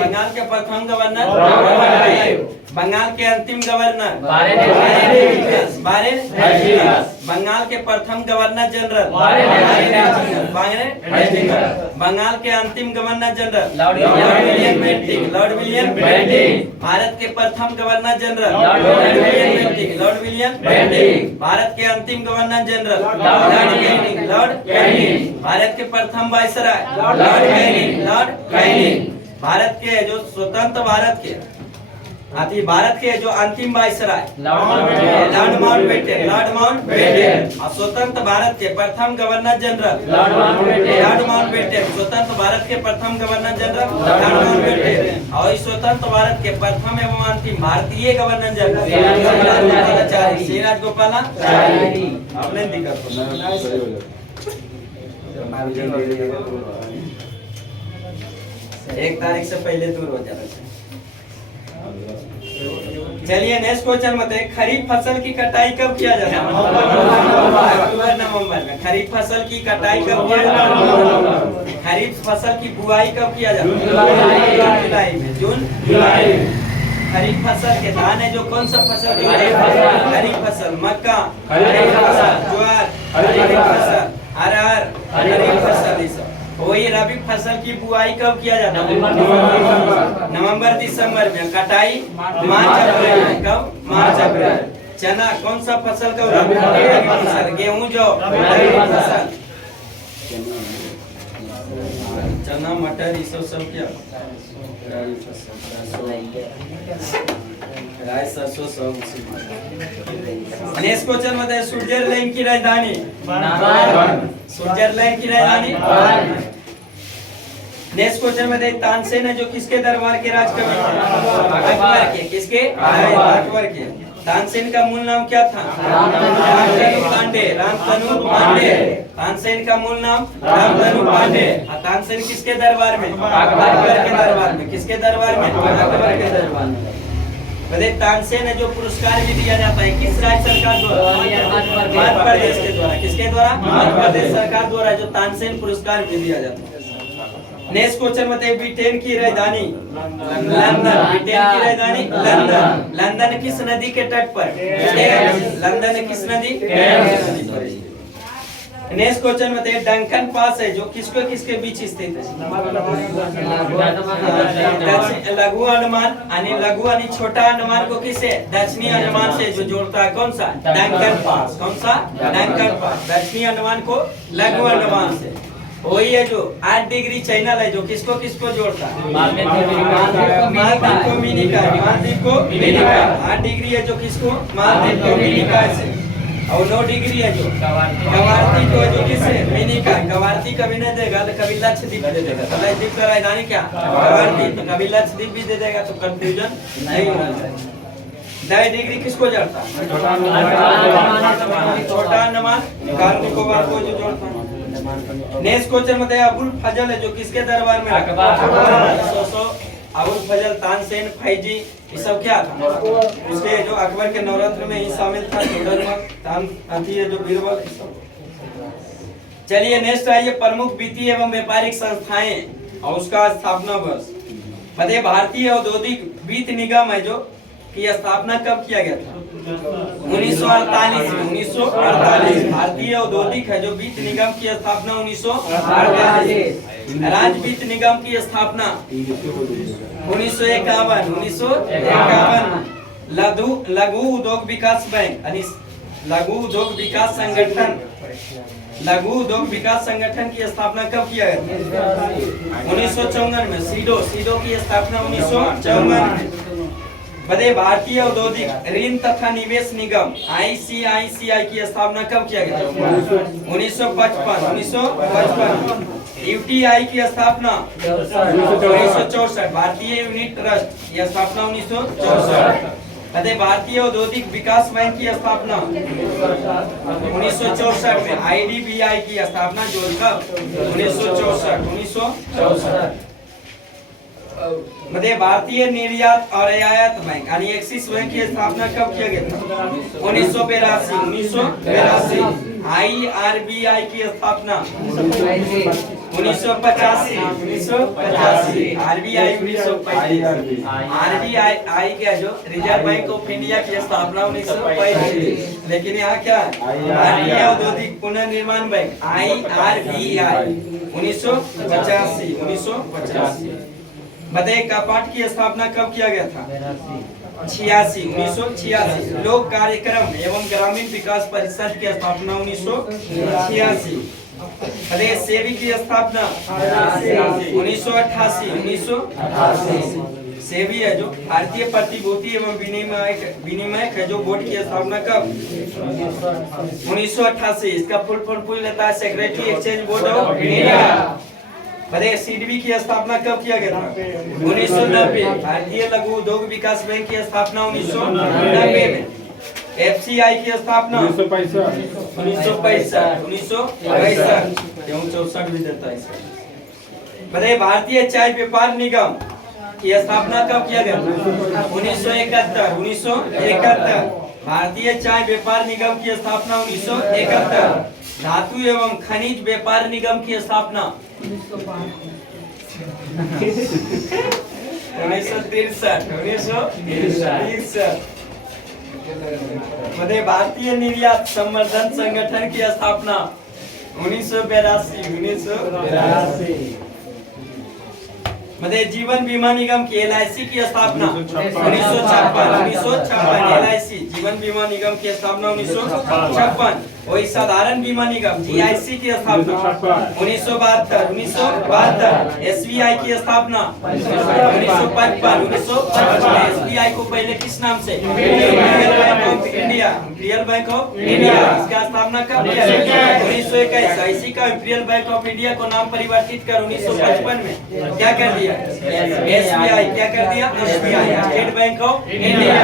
बंगाल के प्रथम गवर्नर। बंगाल के अंतिम गवर्नर बंगाल के प्रथम गवर्नर जनरल बंगाल के अंतिम governor general Lord William Bentinck. Bharat के प्रथम governor general Lord William Bentinck. Bharat के अंतिम governor general Lord Canning. Bharat के प्रथम वायसराय लॉर्ड कैनिंग। भारत के जो स्वतंत्र भारत के भारत के जो अंतिम वायसराय लॉर्ड माउंटबेटन। और स्वतंत्र भारत के प्रथम गवर्नर जनरल लॉर्ड माउंटबेटन। स्वतंत्र भारत के प्रथम गवर्नर जनरल लॉर्ड माउंटबेटन। और स्वतंत्र भारत के प्रथम एवं अंतिम भारतीय गवर्नर जनरल श्री राजगोपालाचारी। आपने दिक्कत 1 तारीख से पहले दूर हो जाना चाहिए। चलिए नेक्स्ट क्वेश्चन बताइए खरीफ फसल की कटाई कब किया जाता है? अक्टूबर नवंबर में। खरीफ फसल की कटाई कब किया जाता है? खरीफ फसल की बुआई कब किया जाता है? जुलाई में। जून जुलाई में। खरीफ फसल के दाने जो कौन सा फसल? खरीफ फसल। मक्का खरीफ फसल। ज्वार खरीफ फसल। अरहर खरीफ फसल। वही रबी फसल की बुआई कब किया जाता है? नवंबर दिसंबर में। कटाई मार्च अप्रैल में। कब? मार्च अप्रैल। चना कौन सा फसल का रबी फसल? गेहूं जौ रबी फसल। चना मटर ये सब क्या रबी फसल। राय सरसों सब उसी। नेक्स्ट क्वेश्चन बताइए स्विट्जरलैंड की राजधानी। स्विट्जरलैंड की राजधानी। नेक्स्ट क्वेश्चन में देखिए तानसेन है जो किसके दरबार के राजकवि थे? अकबर के। किसके? अकबर के। तानसेन का मूल नाम क्या था? रामतनु पांडे। तानसेन का मूल नाम रामतनु पांडे। तानसेन किसके दरबार में? अकबर के दरबार में। किसके दरबार में? अकबर के दरबार में। तानसेन है जो पुरस्कार भी दिया जाता है किस राज्य सरकार द्वारा? मध्य प्रदेश के द्वारा। किसके द्वारा? मध्य प्रदेश सरकार द्वारा जो तानसेन पुरस्कार भी दिया जाता है। नेक्स्ट क्वेश्चन बताइए ब्रिटेन की राजधानी लंदन। ब्रिटेन की राजधानी लंदन। लंदन किस नदी के तट पर? लंदन किस नदी? नेक्स्ट क्वेश्चन बताइए डंकन पास है जो किसके बीच स्थित है? लघु अंडमान यानी लघु यानी छोटा अंडमान को किससे? दक्षिणी अंडमान से जो जोड़ता है कौन सा? Duncan pass. कौन सा? Duncan pass. दक्षिणी अंडमान को लघु अंडमान से। वही है जो 8 डिग्री चैनल है जो किसको जोड़ता है? मालदीव को मिनिकॉय। मालदीव को मिनिकॉय 8 डिग्री है जो किसको? मालदीव को मिनिकॉय से। और 9 डिग्री है जो कवारती को जो किससे? मिनिकॉय। कवारती कभी नहीं देगा तो कभी लक्षद्वीप दे देगा। तो लक्षद्वीप का राजधानी क्या? कवारती। तो कभी लक्षद्वीप भी दे देगा तो कंफ्यूजन नहीं होना चाहिए। 10 डिग्री किसको जोड़ता है? छोटा अंडमान निकोबार निकोबार को जो जोड़ता है। नेक्स्ट क्वेश्चन बताइए अबुल फजल है जो किसके दरबार में? अबुल फजल तानसेन फैजी ये सब क्या था? उसके जो अकबर के नवरात्र में ही शामिल था। जो बीरबल। चलिए नेक्स्ट आइए प्रमुख वित्तीय एवं व्यापारिक संस्थाएं और उसका स्थापना वर्ष बताइए। भारतीय औद्योगिक वित्त निगम है जो की स्थापना कब किया गया था? 1948 में। 1948 भारतीय औद्योगिक है जो वित्त निगम की स्थापना 1948। राज्य वित्त निगम की स्थापना 1951। 1951 लघु उद्योग विकास बैंक यानी लघु उद्योग विकास संगठन लघु उद्योग विकास संगठन की स्थापना कब किया गया? 1954 में। सीडो की स्थापना 1954 में। बताइए भारतीय औद्योगिक ऋण तथा निवेश निगम ICICI की स्थापना कब किया गया? 1955। 1955 UTI की स्थापना 1964। भारतीय यूनिट ट्रस्ट की स्थापना 1964। बताइए भारतीय औद्योगिक विकास बैंक की स्थापना 1964 में। IDBI की स्थापना जो कब? 1964। मध्य भारतीय निर्यात और आयात बैंक यानी एक्सिस बैंक की स्थापना कब किया गया था? 1982। 1982 IRBI की स्थापना 1985। 1985 RBI 1935। RBI क्या जो रिजर्व बैंक ऑफ इंडिया की स्थापना 1935। लेकिन यहाँ क्या भारतीय औद्योगिक पुनर्निर्माण बैंक IRBI 1985। 1985 बताइए कपाट की स्थापना कब किया गया था? 86। 1986 लोक कार्यक्रम एवं ग्रामीण विकास परिषद की स्थापना 1986। बताइए सेबी की स्थापना 1988। 1988 सेबी है जो भारतीय प्रतिभूति एवं विनिमय है जो बोर्ड की स्थापना कब? 1988। इसका फुल लेता है secretary exchange board of India. बताइए सीडबी की स्थापना कब किया गया था? 1990। भारतीय लघु उद्योग विकास बैंक की स्थापना 1990 में। FCI की स्थापना 1965। 1965 भी देता है। बताइए भारतीय चाय व्यापार निगम की स्थापना कब किया गया? 1971। 1971 भारतीय चाय व्यापार निगम की स्थापना 1971। धातु एवं खनिज व्यापार निगम की स्थापना 1963। भारतीय निर्यात संवर्धन संगठन की स्थापना 1982। 1982 जीवन बीमा निगम की LIC की स्थापना 1956। 1956 LIC जीवन बीमा निगम की स्थापना 1956। वही साधारण बीमा निगम GIC की स्थापना 1972। 1972 SBI की स्थापना 1955। 1955 SBI को पहले किस नाम से? Indian bank of India. इसका स्थापना कब किया? 1921। IC का इंपीरियल बैंक ऑफ इंडिया को नाम परिवर्तित कर 1955 में क्या कर दिया? SBI। क्या कर दिया? SBI state bank of India.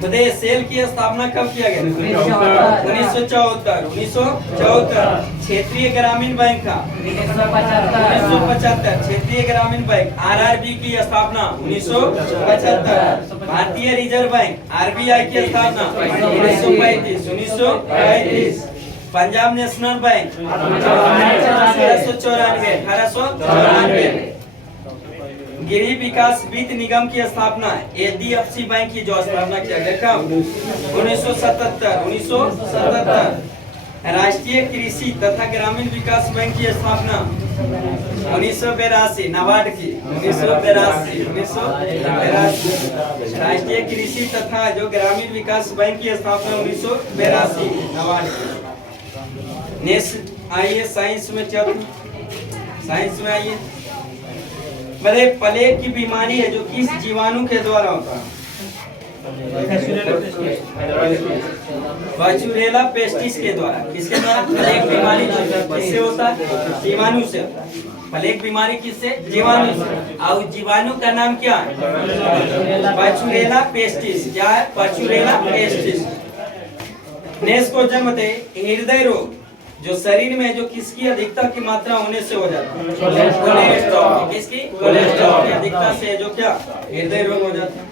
बताइए सेल की स्थापना कब किया गया? 1974। 1974 क्षेत्रीय ग्रामीण बैंक का 1975 क्षेत्रीय ग्रामीण बैंक RRB की स्थापना 1975। भारतीय रिजर्व बैंक RBI की स्थापना 1935। 1935 पंजाब नेशनल बैंक 1894। गिरिडीह विकास वित्त निगम की स्थापना HDFC बैंक की जो स्थापना किया गया कब? 1977। राष्ट्रीय कृषि तथा ग्रामीण विकास बैंक की स्थापना 1982, नाबार्ड की 1982। राष्ट्रीय कृषि तथा जो ग्रामीण विकास बैंक की स्थापना 1982, नाबार्ड की। नेक्स्ट आइए साइंस में, चलो साइंस में आइए। बड़े प्लेग की बीमारी है जो किस जीवाणु के द्वारा होता है? वाचुरेला पेस्टिस के द्वारा। किसके द्वारा? प्लेग बीमारी जो किससे होता है? जीवाणु से होता है। प्लेग बीमारी किससे? जीवाणु से। और जीवाणु का नाम क्या है? वाचुरेला पेस्टिस। क्या है? वाचुरेला पेस्टिस। नेक्स्ट क्वेश्चन बताइए, हृदय रोग जो शरीर में जो किसकी अधिकता की मात्रा होने से हो जाता है? कोलेस्ट्रॉल। किसकी? कोलेस्ट्रॉल की अधिकता से जो क्या? हृदय रोग हो जाता है।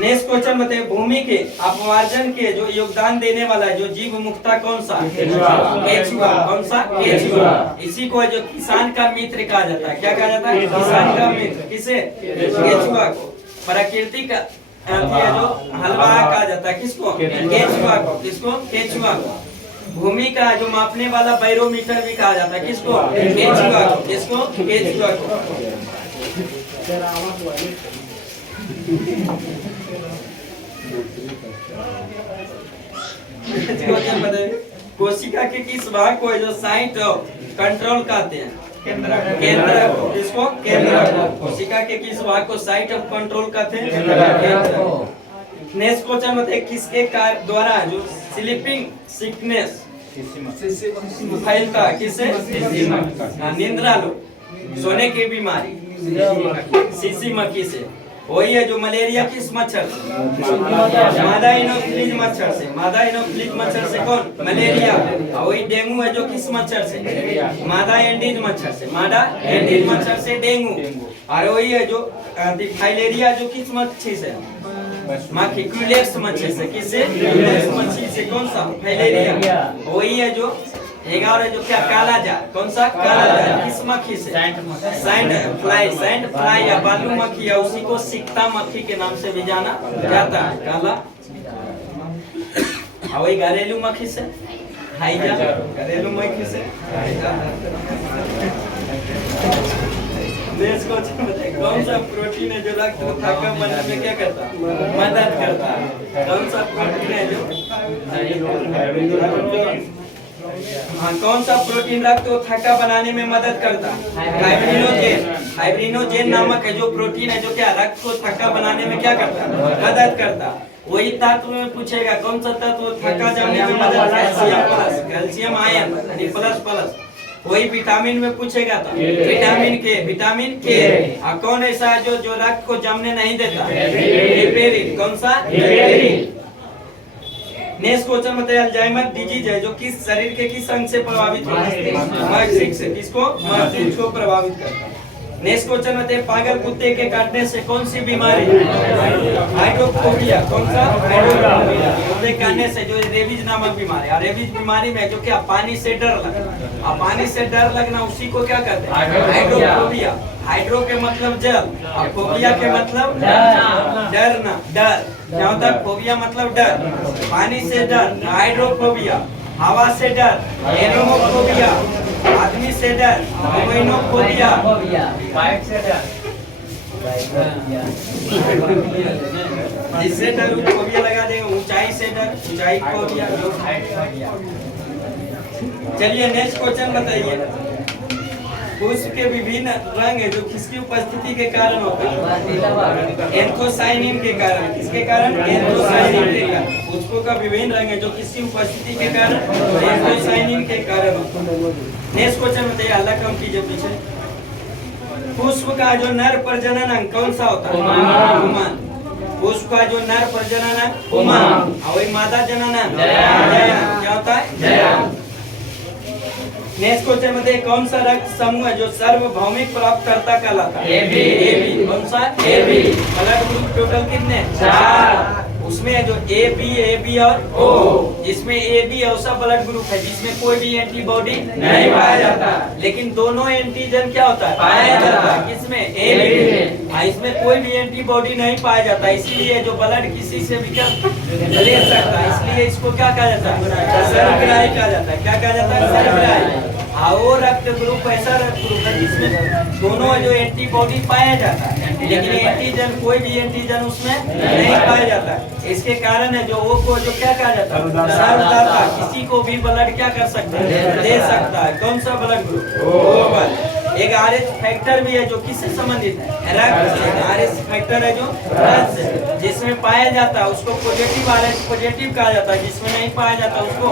नेक्स्ट क्वेश्चन बताइए, भूमि के अपवार्जन के जो योगदान देने वाला है जो जीव मुक्ता कौन सा? केचुआ। कौन सा? केचुआ। इसी को जो किसान का मित्र कहा जाता है। क्या कहा जाता है? किसान का मित्र। किसे? केचुआ को। प्रकृति का जो हलवा कहा जाता है किसको? केचुआ को। किसको? केचुआ को। भूमि का जो मापने वाला बैरोमीटर भी कहा जाता है किसको? केचुआ को। किसको? केचुआ को। कोशिका के किस भाग को जो साइट कंट्रोल कहते हैं? केंद्र को। किसको? केंद्र को। कोशिका के किस भाग को साइट ऑफ कंट्रोल कहते हैं? केंद्र। नेक्स्ट क्वेश्चन बताइए, किसके द्वारा जो स्लीपिंग सिकनेस फैलता है? किससे? निंद्रा लो, सोने की बीमारी सीसी मक्खी से। वही है जो मलेरिया किस मच्छर से? मादा एनोफ्लिज मच्छर से। मादा एनोफ्लिज मच्छर से कौन? मलेरिया। और वही डेंगू है जो किस मच्छर से? मादा एंडीज मच्छर से। मादा एंडीज मच्छर से डेंगू। और वही है जो फाइलेरिया जो किस मच्छी से? मक्खी क्यूलेक्स मच्छी से। किससे? क्यूलेक्स मच्छी से। कौन सा? फाइलेरिया। वही है जो 11 जो क्या? काला जार। कौन सा? काला जार। किस मक्खी से? सैंड फ्लाई या बालू मक्खी है, उसी को सिकता मक्खी के नाम से भी जाना जाता है। काला। और वही घरेलू मक्खी से? हाइजा। घरेलू मक्खी से हाइजा। कौन सा प्रोटीन है जो रक्त को बनने में क्या करता है? मदद करता है। कौन सा प्रोटीन है जो? हाँ, कौन सा प्रोटीन रक्त को थक्का बनाने में मदद करता है? फाइब्रिनोजेन। फाइब्रिनोजेन नामक है जो प्रोटीन है जो क्या रक्त को थक्का बनाने में क्या करता है? मदद करता है। वही तत्व में पूछेगा कौन सा तत्व थक्का जमने में मदद? Calcium ion plus plus. वही विटामिन में पूछेगा तो विटामिन के। विटामिन के। और कौन ऐसा है जो रक्त को जमने नहीं देता? हिपेरिन। कौन सा? हिपेरिन। नेक्स्ट क्वेश्चन बताइए, अल्जाइमर डिजीज है जो किस शरीर के किस अंग से प्रभावित होता है? मस्तिष्क से। किसको? मस्तिष्क को प्रभावित करता है। नेक्स्ट क्वेश्चन बताइए, पागल कुत्ते के काटने से कौन सी बीमारी? हाइड्रोफोबिया। कौन सा? हाइड्रोफोबिया। कुत्ते काटने से जो रेबीज नामक बीमारी। और रेबीज बीमारी में जो क्या? पानी से डर लगना। और पानी से डर लगना उसी को क्या कहते हैं? हाइड्रोफोबिया। हाइड्रो के मतलब जल और फोबिया के मतलब डरना। डर क्या होता है? फोबिया मतलब डर। पानी से डर हाइड्रोफोबिया। हवा से डर एनोमोफोबिया। आदमी से डर होमिनोफोबिया। बाइक से डर जिससे डर फोबिया लगा देंगे। ऊंचाई से डर ऊंचाई फोबिया। चलिए नेक्स्ट क्वेश्चन बताइए, पुष्प के विभिन्न रंग है जो किसकी उपस्थिति के कारण होता है? एंथोसाइनिन के कारण। किसके कारण? एंथोसाइनिन के कारण। पुष्पों का विभिन्न रंग है जो किसकी उपस्थिति के कारण? एंथोसाइनिन के कारण होता है। नेक्स्ट क्वेश्चन बताइए, अल्लाह कम कीजिए पीछे। पुष्प का जो नर प्रजनन अंग कौन सा होता है? पुमान। पुष्प का जो नर प्रजनन अंग पुमान। और वही मादा जनन अंग क्या होता है? जया। नेक्स्ट क्वेश्चन बताइए, कौन सा रक्त समूह है जो सार्वभौमिक प्राप्तकर्ता कहलाता है? AB। कौन सा? AB। ब्लड ग्रुप टोटल कितने? 4। उसमें जो ए बी और ओ, जिसमें ए बी ऐसा ब्लड ग्रुप है जिसमें कोई भी एंटीबॉडी नहीं पाया जाता, लेकिन दोनों एंटीजन क्या होता है पाया जाता है। किसमें ए बी, इसमें कोई भी एंटीबॉडी नहीं पाया जाता, इसीलिए जो ब्लड किसी से भी क्या ले सकता है, इसलिए इसको क्या कहा जाता है सर्वग्राही कहा जाता है। क्या कहा जाता है सर्वग्राही। वो रक्त ग्रुप ऐसा रक्त ग्रुप है जिसमें दोनों जो एंटीबॉडी पाया जाता है, लेकिन एंटीजन कोई भी एंटीजन उसमें नहीं पाया जाता। इसके कारण है जो वो को जो क्या कहा जाता है सर्वदाता, किसी को भी ब्लड क्या कर सकता है दे सकता है। कौन सा ब्लड ग्रुप? एक आरएच फैक्टर भी है जो किससे संबंधित है रक्त से। आरएच फैक्टर है जो रक्त से, जिसमें पाया जाता है उसको पॉजिटिव आरएच पॉजिटिव कहा जाता है, जिसमें नहीं पाया जाता उसको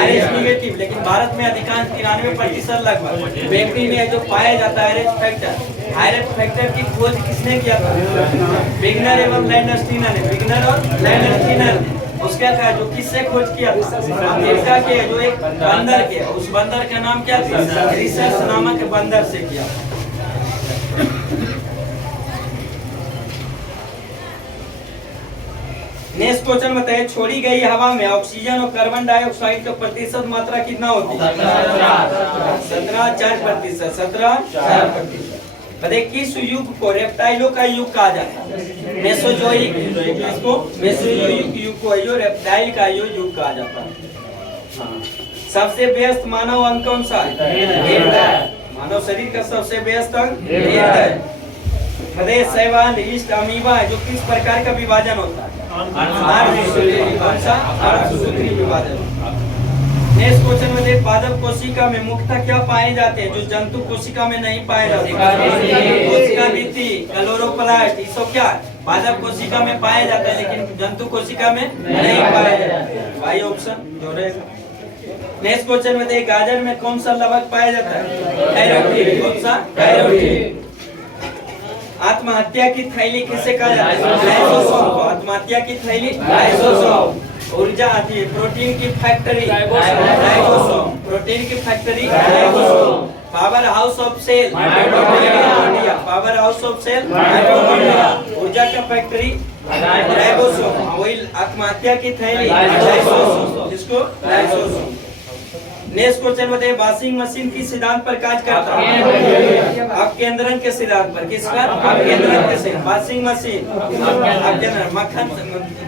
आरएच निगेटिव। लेकिन भारत में अधिकांश 93% लगभग व्यक्ति में जो पाया जाता है आरएच फैक्टर। आरएच फैक्टर की खोज किसने किया था? विग्नर एवं लैंडस्टीनर ने। विग्नर और लैंडस्टीनर ने उसका था जो किससे खोज किया था? अमेरिका के जो एक बंदर के, उस बंदर का नाम क्या था? रिसर्च नामक बंदर से किया। नेक्स्ट क्वेश्चन बताइए, छोड़ी गई हवा में ऑक्सीजन और कार्बन डाइऑक्साइड का प्रतिशत मात्रा कितना होती है? 17.4%। 17.4%। बताइए किस युग को रेप्टाइलों का युग कहा जाता है? मेसोजोइक। इसको मेसोजोइक युग को जो रेप्टाइल का युग कहा जाता है। सबसे व्यस्त मानव अंग कौन सा है? मानव शरीर का सबसे व्यस्त अंग हृदय। बताइए शैवाल, ईस्ट, अमीबा जो किस प्रकार का विभाजन होता है? अर्धसूत्री विभाजन। नेक्स्ट क्वेश्चन में पादप कोशिका में मुख्यतः क्या पाए जाते हैं जो जंतु कोशिका में नहीं पाए जाते? कोशिका भित्ति, क्लोरोप्लास्ट, ये सब क्या पादप कोशिका में पाया जाता है लेकिन जंतु कोशिका में नहीं पाया जाता है। भाई ऑप्शन जो रहेगा। नेक्स्ट क्वेश्चन में गाजर में कौन सा लवक पाया जाता है? कैरोटीन। कौन सा? कैरोटीन। आत्महत्या की थैली किसे कहा जाता है? लाइसोसोम को। आत्महत्या की थैली लाइसोसोम। ऊर्जा आती है प्रोटीन की फैक्ट्री राइबोसोम। प्रोटीन की factory ribosome. Power house of cell mitochondria. Power house of cell mitochondria. ऊर्जा का फैक्ट्री राइबोसोम। वही आत्महत्या की थैली लाइसोसोम, जिसको लाइसोसोम। नेक्स्ट क्वेश्चन बताइए, वॉशिंग मशीन किस सिद्धांत पर कार्य करता है? अपकेंद्रण के सिद्धांत पर। किस पर? अपकेंद्रण के सिद्धांत। वॉशिंग मशीन अपकेंद्रण। मक्खन,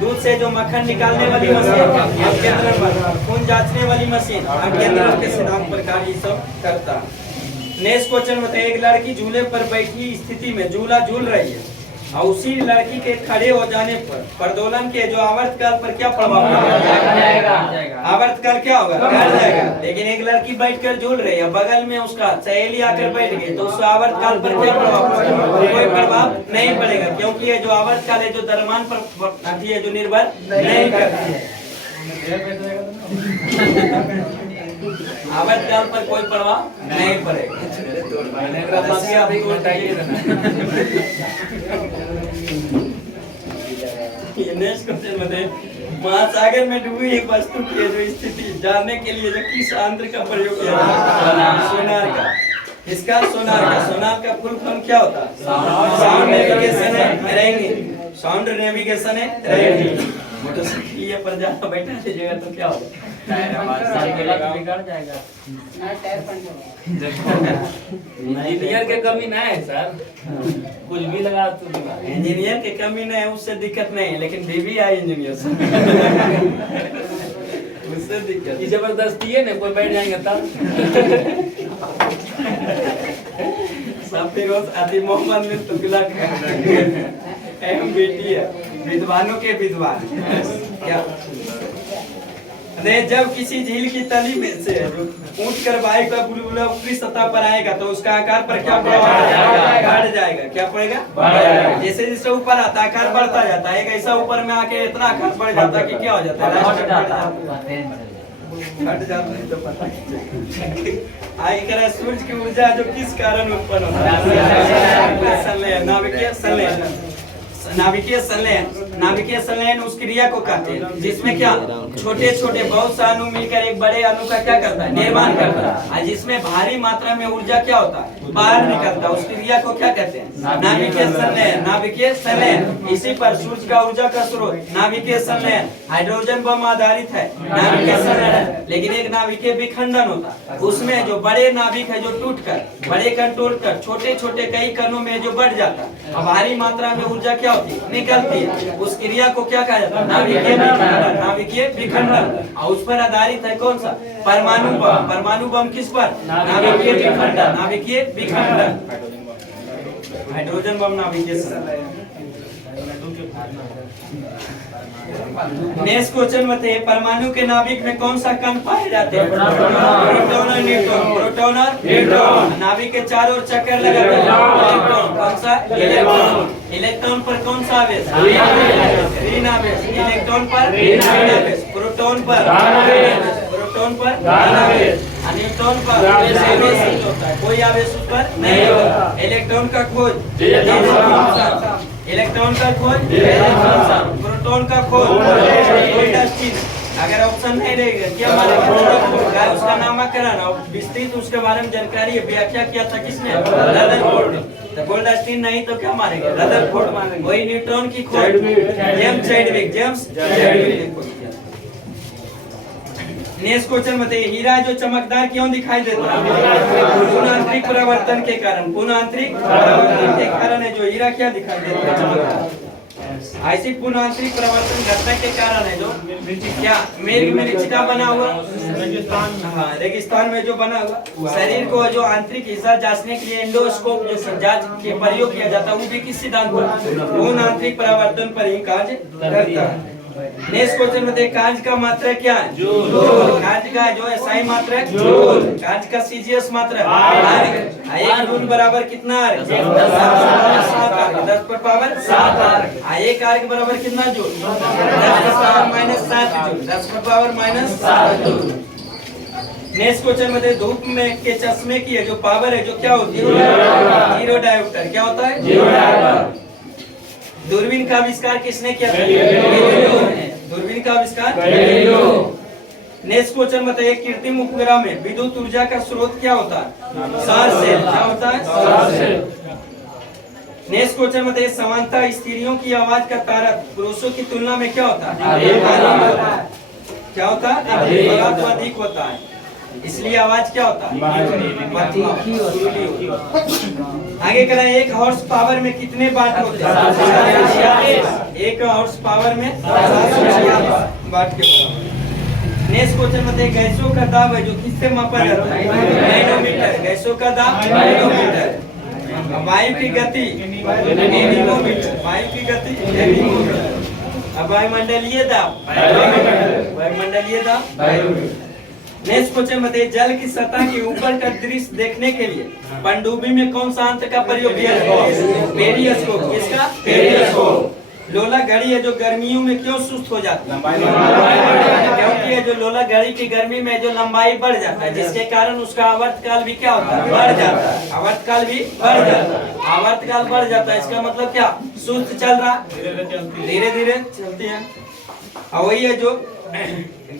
दूध से जो मक्खन निकालने वाली मशीन अपकेंद्रण पर। खून जांचने वाली मशीन अपकेंद्रण के सिद्धांत पर कार्य सब करता है। नेक्स्ट क्वेश्चन बताइए, एक लड़की झूले पर बैठी स्थिति में झूला झूल रही है और उसी लड़की के खड़े हो जाने पर प्रदोलन के जो आवर्तकाल पर क्या प्रभाव पड़ेगा? आवर्तकाल क्या होगा? घट जाएगा। लेकिन एक लड़की बैठकर झूल रही है, बगल में उसका सहेली आकर बैठ गई, तो उस आवर्तकाल पर क्या प्रभाव पड़ेगा? कोई प्रभाव नहीं पड़ेगा, क्योंकि ये जो आवर्तकाल है जो द्रव्यमान पर आती है, जो निर्भर नहीं करती है। आवर्तकाल पर कोई प्रभाव नहीं पड़ेगा। नेक्स्ट क्वेश्चन बताइए, महासागर में डूबी एक वस्तु की जो स्थिति जानने के लिए जो किस यंत्र का प्रयोग किया जाता है? सोनार का। इसका सोनार का। सोनार का फुल फॉर्म क्या होता है? साउंड नेविगेशन है रहेंगे। साउंड नेविगेशन है रहेंगे। मोटरसाइकिल पर जाना बैठा दीजिएगा तो क्या होगा? बिगड़ जाएगा। इंजीनियर के कमी नहीं है सर, कुछ भी लगा तो इंजीनियर के कमी नहीं है, उससे दिक्कत नहीं है, लेकिन बीबी आई इंजीनियर से उससे दिक्कत। जबरदस्ती है ना, कोई बैठ जाएंगे तब। सब फिरोज आदि मोहम्मद में तुगलक है, बेटी है विद्वानों के विद्वान। क्या जब किसी झील की तली में से उठकर वायु का बुलबुला ऊपरी सतह पर आएगा तो उसका आकार पर क्या बढ़ जाएगा? क्या पड़ेगा? जैसे जैसे ऊपर आता आकार बढ़ता जाता है, ऐसा ऊपर में आके इतना आकार बढ़ जाता है कि क्या हो जाता है? हट जाता है। तो पता सूरज की ऊर्जा जो किस कारण उत्पन्न होता है? नाभिकीय संलयन। नाभिकीय संलयन नाभिकीय संलयन उस क्रिया को कहते हैं जिसमें क्या छोटे छोटे बहुत सा अणु मिलकर एक बड़े अणु का क्या करता है, निर्माण करता है, और जिसमें भारी मात्रा में ऊर्जा क्या होता है, बाहर निकलता है। उस क्रिया को क्या कहते हैं, नाभिकीय संलयन। नाभिकीय संलयन। इसी पर सूर्य का ऊर्जा का स्रोत नाभिकीय संलयन, हाइड्रोजन बम आधारित है नाभिकीय संलयन। लेकिन एक नाभिकीय विखंडन होता है, उसमें जो बड़े नाभिक है जो टूटकर बड़े कण तोड़कर छोटे छोटे कई कणों में जो बढ़ जाता है, अब भारी मात्रा में ऊर्जा क्या होती है, निकलती है। उस क्रिया को क्या कहा जाता है, नाभिकीय विखंडन। नाभिकीय विखंडन। और उस पर आधारित है कौन सा, परमाणु बम। परमाणु बम किस पर, नाभिकीय विखंडन। नाभिकीय विखंडन। हाइड्रोजन बम नाभिकीय संलयन। नेक्स्ट क्वेश्चन बताइए, परमाणु के नाभिक में कौन सा कण पाए जाते हैं, प्रोटॉन और न्यूट्रॉन। प्रोटॉन और न्यूट्रॉन। नाभिक के चारों ओर चक्कर लगाते हैं, इलेक्ट्रॉन। कौन सा, इलेक्ट्रॉन। इलेक्ट्रॉन पर कौन सा आवेश, ऋण आवेश। इलेक्ट्रॉन पर ऋण आवेश, प्रोटॉन पर प्रोटॉन पर धन आवेश, न्यूट्रॉन पर आवेश होता है, कोई आवेश उस पर नहीं होता। इलेक्ट्रॉन का खोज, इलेक्ट्रॉन का खोज, प्रोटॉन का खोज, अगर ऑप्शन नहीं रहेगा क्या मारेगा, उसका नामकरण और विस्तृत उसके बारे में जानकारी व्याख्या किया था किसने, रदरफोर्ड। तो गोल्डस्टीन नहीं तो क्या मारेगा, रदरफोर्ड मारेंगे। वही न्यूट्रॉन की खोज James Chadwick. James Chadwick. Next question बताइए, हीरा जो चमकदार क्यों दिखाई देता है, पुनःआंतरिक परिवर्तन के कारण। पुनःआंतरिक परिवर्तन के कारण है जो हीरा क्या दिखाई देता है, चमकदार। ऐसी पुनःआंतरिक परिवर्तन घटना के कारण है जो क्या मृच्छिका बना हुआ, हाँ रेगिस्तान में जो बना हुआ शरीर को जो आंतरिक हिस्सा जांचने के लिए एंडोस्कोप जो जांच के प्रयोग किया जाता है, वो भी किस सिद्धांत पर, पुनःआंतरिक परिवर्तन पर ही कार्य करता है। नेक्स्ट क्वेश्चन में कांच का मात्रा क्या है, जूल। कांच का जो एसआई मात्रा है, जूल। कांच का सीजीएस मात्रा है, एक जूल बराबर कितना आर्क, 7 आर्क, 10 पर पावर 7 आर्क। एक आर्क बराबर कितना जूल, 10 पर पावर -7 जूल, 10 पर पावर -7 जूल। नेक्स्ट क्वेश्चन में धूप में के चश्मे की है जो पावर है जो क्या होती है, जीरो डायोप्टर। क्या होता है, जीरो डायोप्टर। दूरबीन का आविष्कार किसने किया था, दूरबीन का आविष्कार। नेक्स्ट क्वेश्चन बताइए, कृत्रिम उपग्रह में विद्युत ऊर्जा का स्रोत क्या होता है, सौर सेल। क्या होता है, सौर सेल। नेक्स्ट क्वेश्चन बताइए, समानता स्त्रियों की आवाज का तारक पुरुषों की तुलना में क्या होता है, क्या होता है, अधिक होता है, इसलिए आवाज क्या होता है, आगे करें। 1 हॉर्स पावर में कितने वाट होते हैं, 1 हॉर्स पावर में 746 वाट के बराबर। नेक्स्ट क्वेश्चन बताइए, गैसों का दाब है जो किससे मापा जाता है, नैनोमीटर। गैसों का दाब नैनोमीटर। वायु की गति एनीमोमीटर। वायु की गति एनीमोमीटर। अब वायुमंडलीय दाब, वायुमंडलीय दाब। नेक्स्ट क्वेश्चन बताइए, जल की सतह के ऊपर का दृश्य देखने के लिए पनडुब्बी में कौन सा यंत्र का प्रयोग किया जाता है, पेरिस्कोप। किसका, पेरिस्कोप। लोला घड़ी है जो गर्मियों में क्यों सुस्त हो जाती है, क्योंकि जो लोला घड़ी की गर्मी में जो लंबाई बढ़ जाता है, जिसके कारण उसका आवर्तकाल भी क्या होता है, बढ़ जाता है। आवर्तकाल भी बढ़ जाता है, आवर्तकाल बढ़ जाता है। इसका मतलब क्या, सुस्त चल रहा, धीरे धीरे चलती है। और वही है जो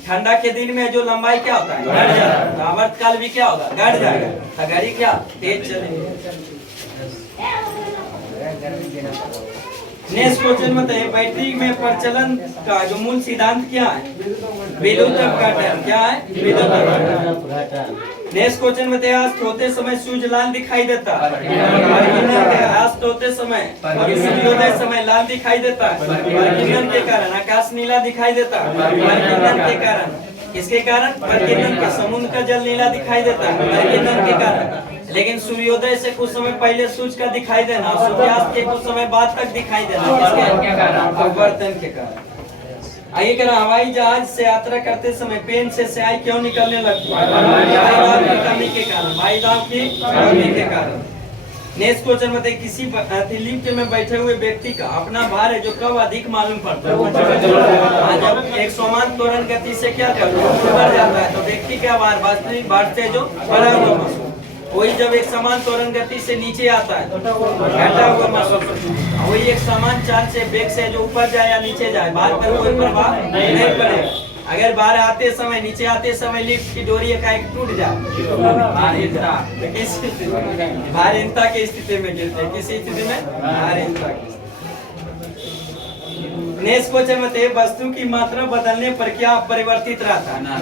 ठंडा के दिन में जो लंबाई क्या होता है, घट जाता है, तो आवर्तकाल भी क्या होगा, घट जाएगा। तो घड़ी क्या तेज चलेगी। नेक्स्ट क्वेश्चन बताइए, बैटरी में प्रचलन का जो मूल सिद्धांत क्या है, विद्युत अपघटन। क्या है, विद्युत अपघटन। नेक्स्ट क्वेश्चन बताइए, अस्त होते समय सूर्य लाल दिखाई देता है, अस्त होते समय और सूर्योदय समय लाल दिखाई देता है, परिकिरण के कारण। आकाश नीला दिखाई देता है, परिकिरण के कारण। किसके कारण, परिकिरण के। समुद्र का जल नीला दिखाई देता है, परिकिरण के कारण। लेकिन सूर्योदय से कुछ समय पहले सूर्य का दिखाई देना, सूर्यास्त के कुछ समय बाद तक दिखाई देना, किसके कारण, अपवर्तन के कारण। आइए करा, हवाई जहाज से यात्रा करते समय पेन से स्याही क्यों निकलने लगती है, वायुदाब की कमी के कारण, वायुदाब की कमी के कारण। नेक्स्ट क्वेश्चन बताइए, किसी लिफ्ट में बैठे हुए व्यक्ति का अपना भार है जो कब अधिक मालूम पड़ता है, जब एक समान त्वरण गति से क्या करता है, बढ़ जाता है, तो व्यक्ति का भार वास्तविक भार से जो बढ़ा हुआ। वही जब एक समान त्वरण गति से नीचे आता है घटा हुआ मात्रा, वही एक समान चाल से वेग से जो ऊपर जाए या नीचे जाए बाहर पर कोई प्रभाव नहीं पड़ेगा। अगर बाहर आते समय नीचे आते समय लिफ्ट की डोरी एकाएक टूट जाए भारहीनता की स्थिति में गिरते, किसी स्थिति में भारहीनता की। नेक्स्ट क्वेश्चन में वस्तु की मात्रा बदलने पर क्या परिवर्तित रहता है ना,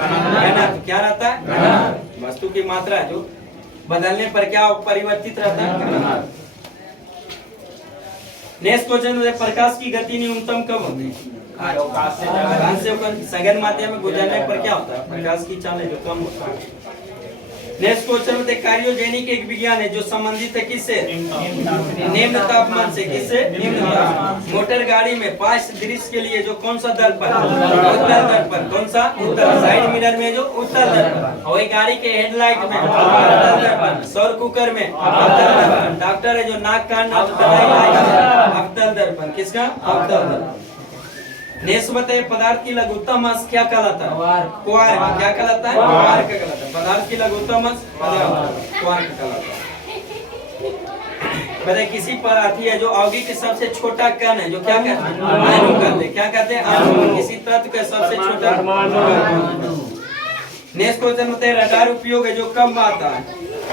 क्या रहता है वस्तु की मात्रा जो बदलने पर क्या परिवर्तित रहता है। नेक्स्ट क्वेश्चन में प्रकाश की गति न्यूनतम कब होती है, सघन माध्यम में गुजरने पर क्या होता है, प्रकाश की चाल जो कम होता है। नेक्स्ट क्वेश्चन में क्रायोजेनिक एक विज्ञान है जो संबंधित है किससे, निम्न तापमान से, किससे निम्न तापमान। मोटर गाड़ी में पाश दृश्य के लिए जो कौन सा दर्पण, उत्तल दर्पण, कौन सा उत्तल, साइड मिरर में जो उत्तल दर्पण, और गाड़ी के हेडलाइट में उत्तल दर्पण, सौर कुकर में अवतल दर्पण, डॉक्टर है जो नाक कान अवतल दर्पण, किसका अवतल दर्पण। नेक्स्ट बताइए पदार्थ की लघुत्तम अंश क्या कहलाता है, क्वार्क, क्या कहलाता है, क्वार्क कहलाता है। पदार्थ की लघुत्तम अंश क्वार्क कहलाता है। बताइए किसी पदार्थ है जो यौगिक के सबसे छोटा कण है जो क्या कहते हैं, अणु कहते हैं, क्या कहते हैं, अणु। किसी तत्व का सबसे छोटा। नेक्स्ट क्वेश्चन बताइए रडार उपयोग है जो कब आता है,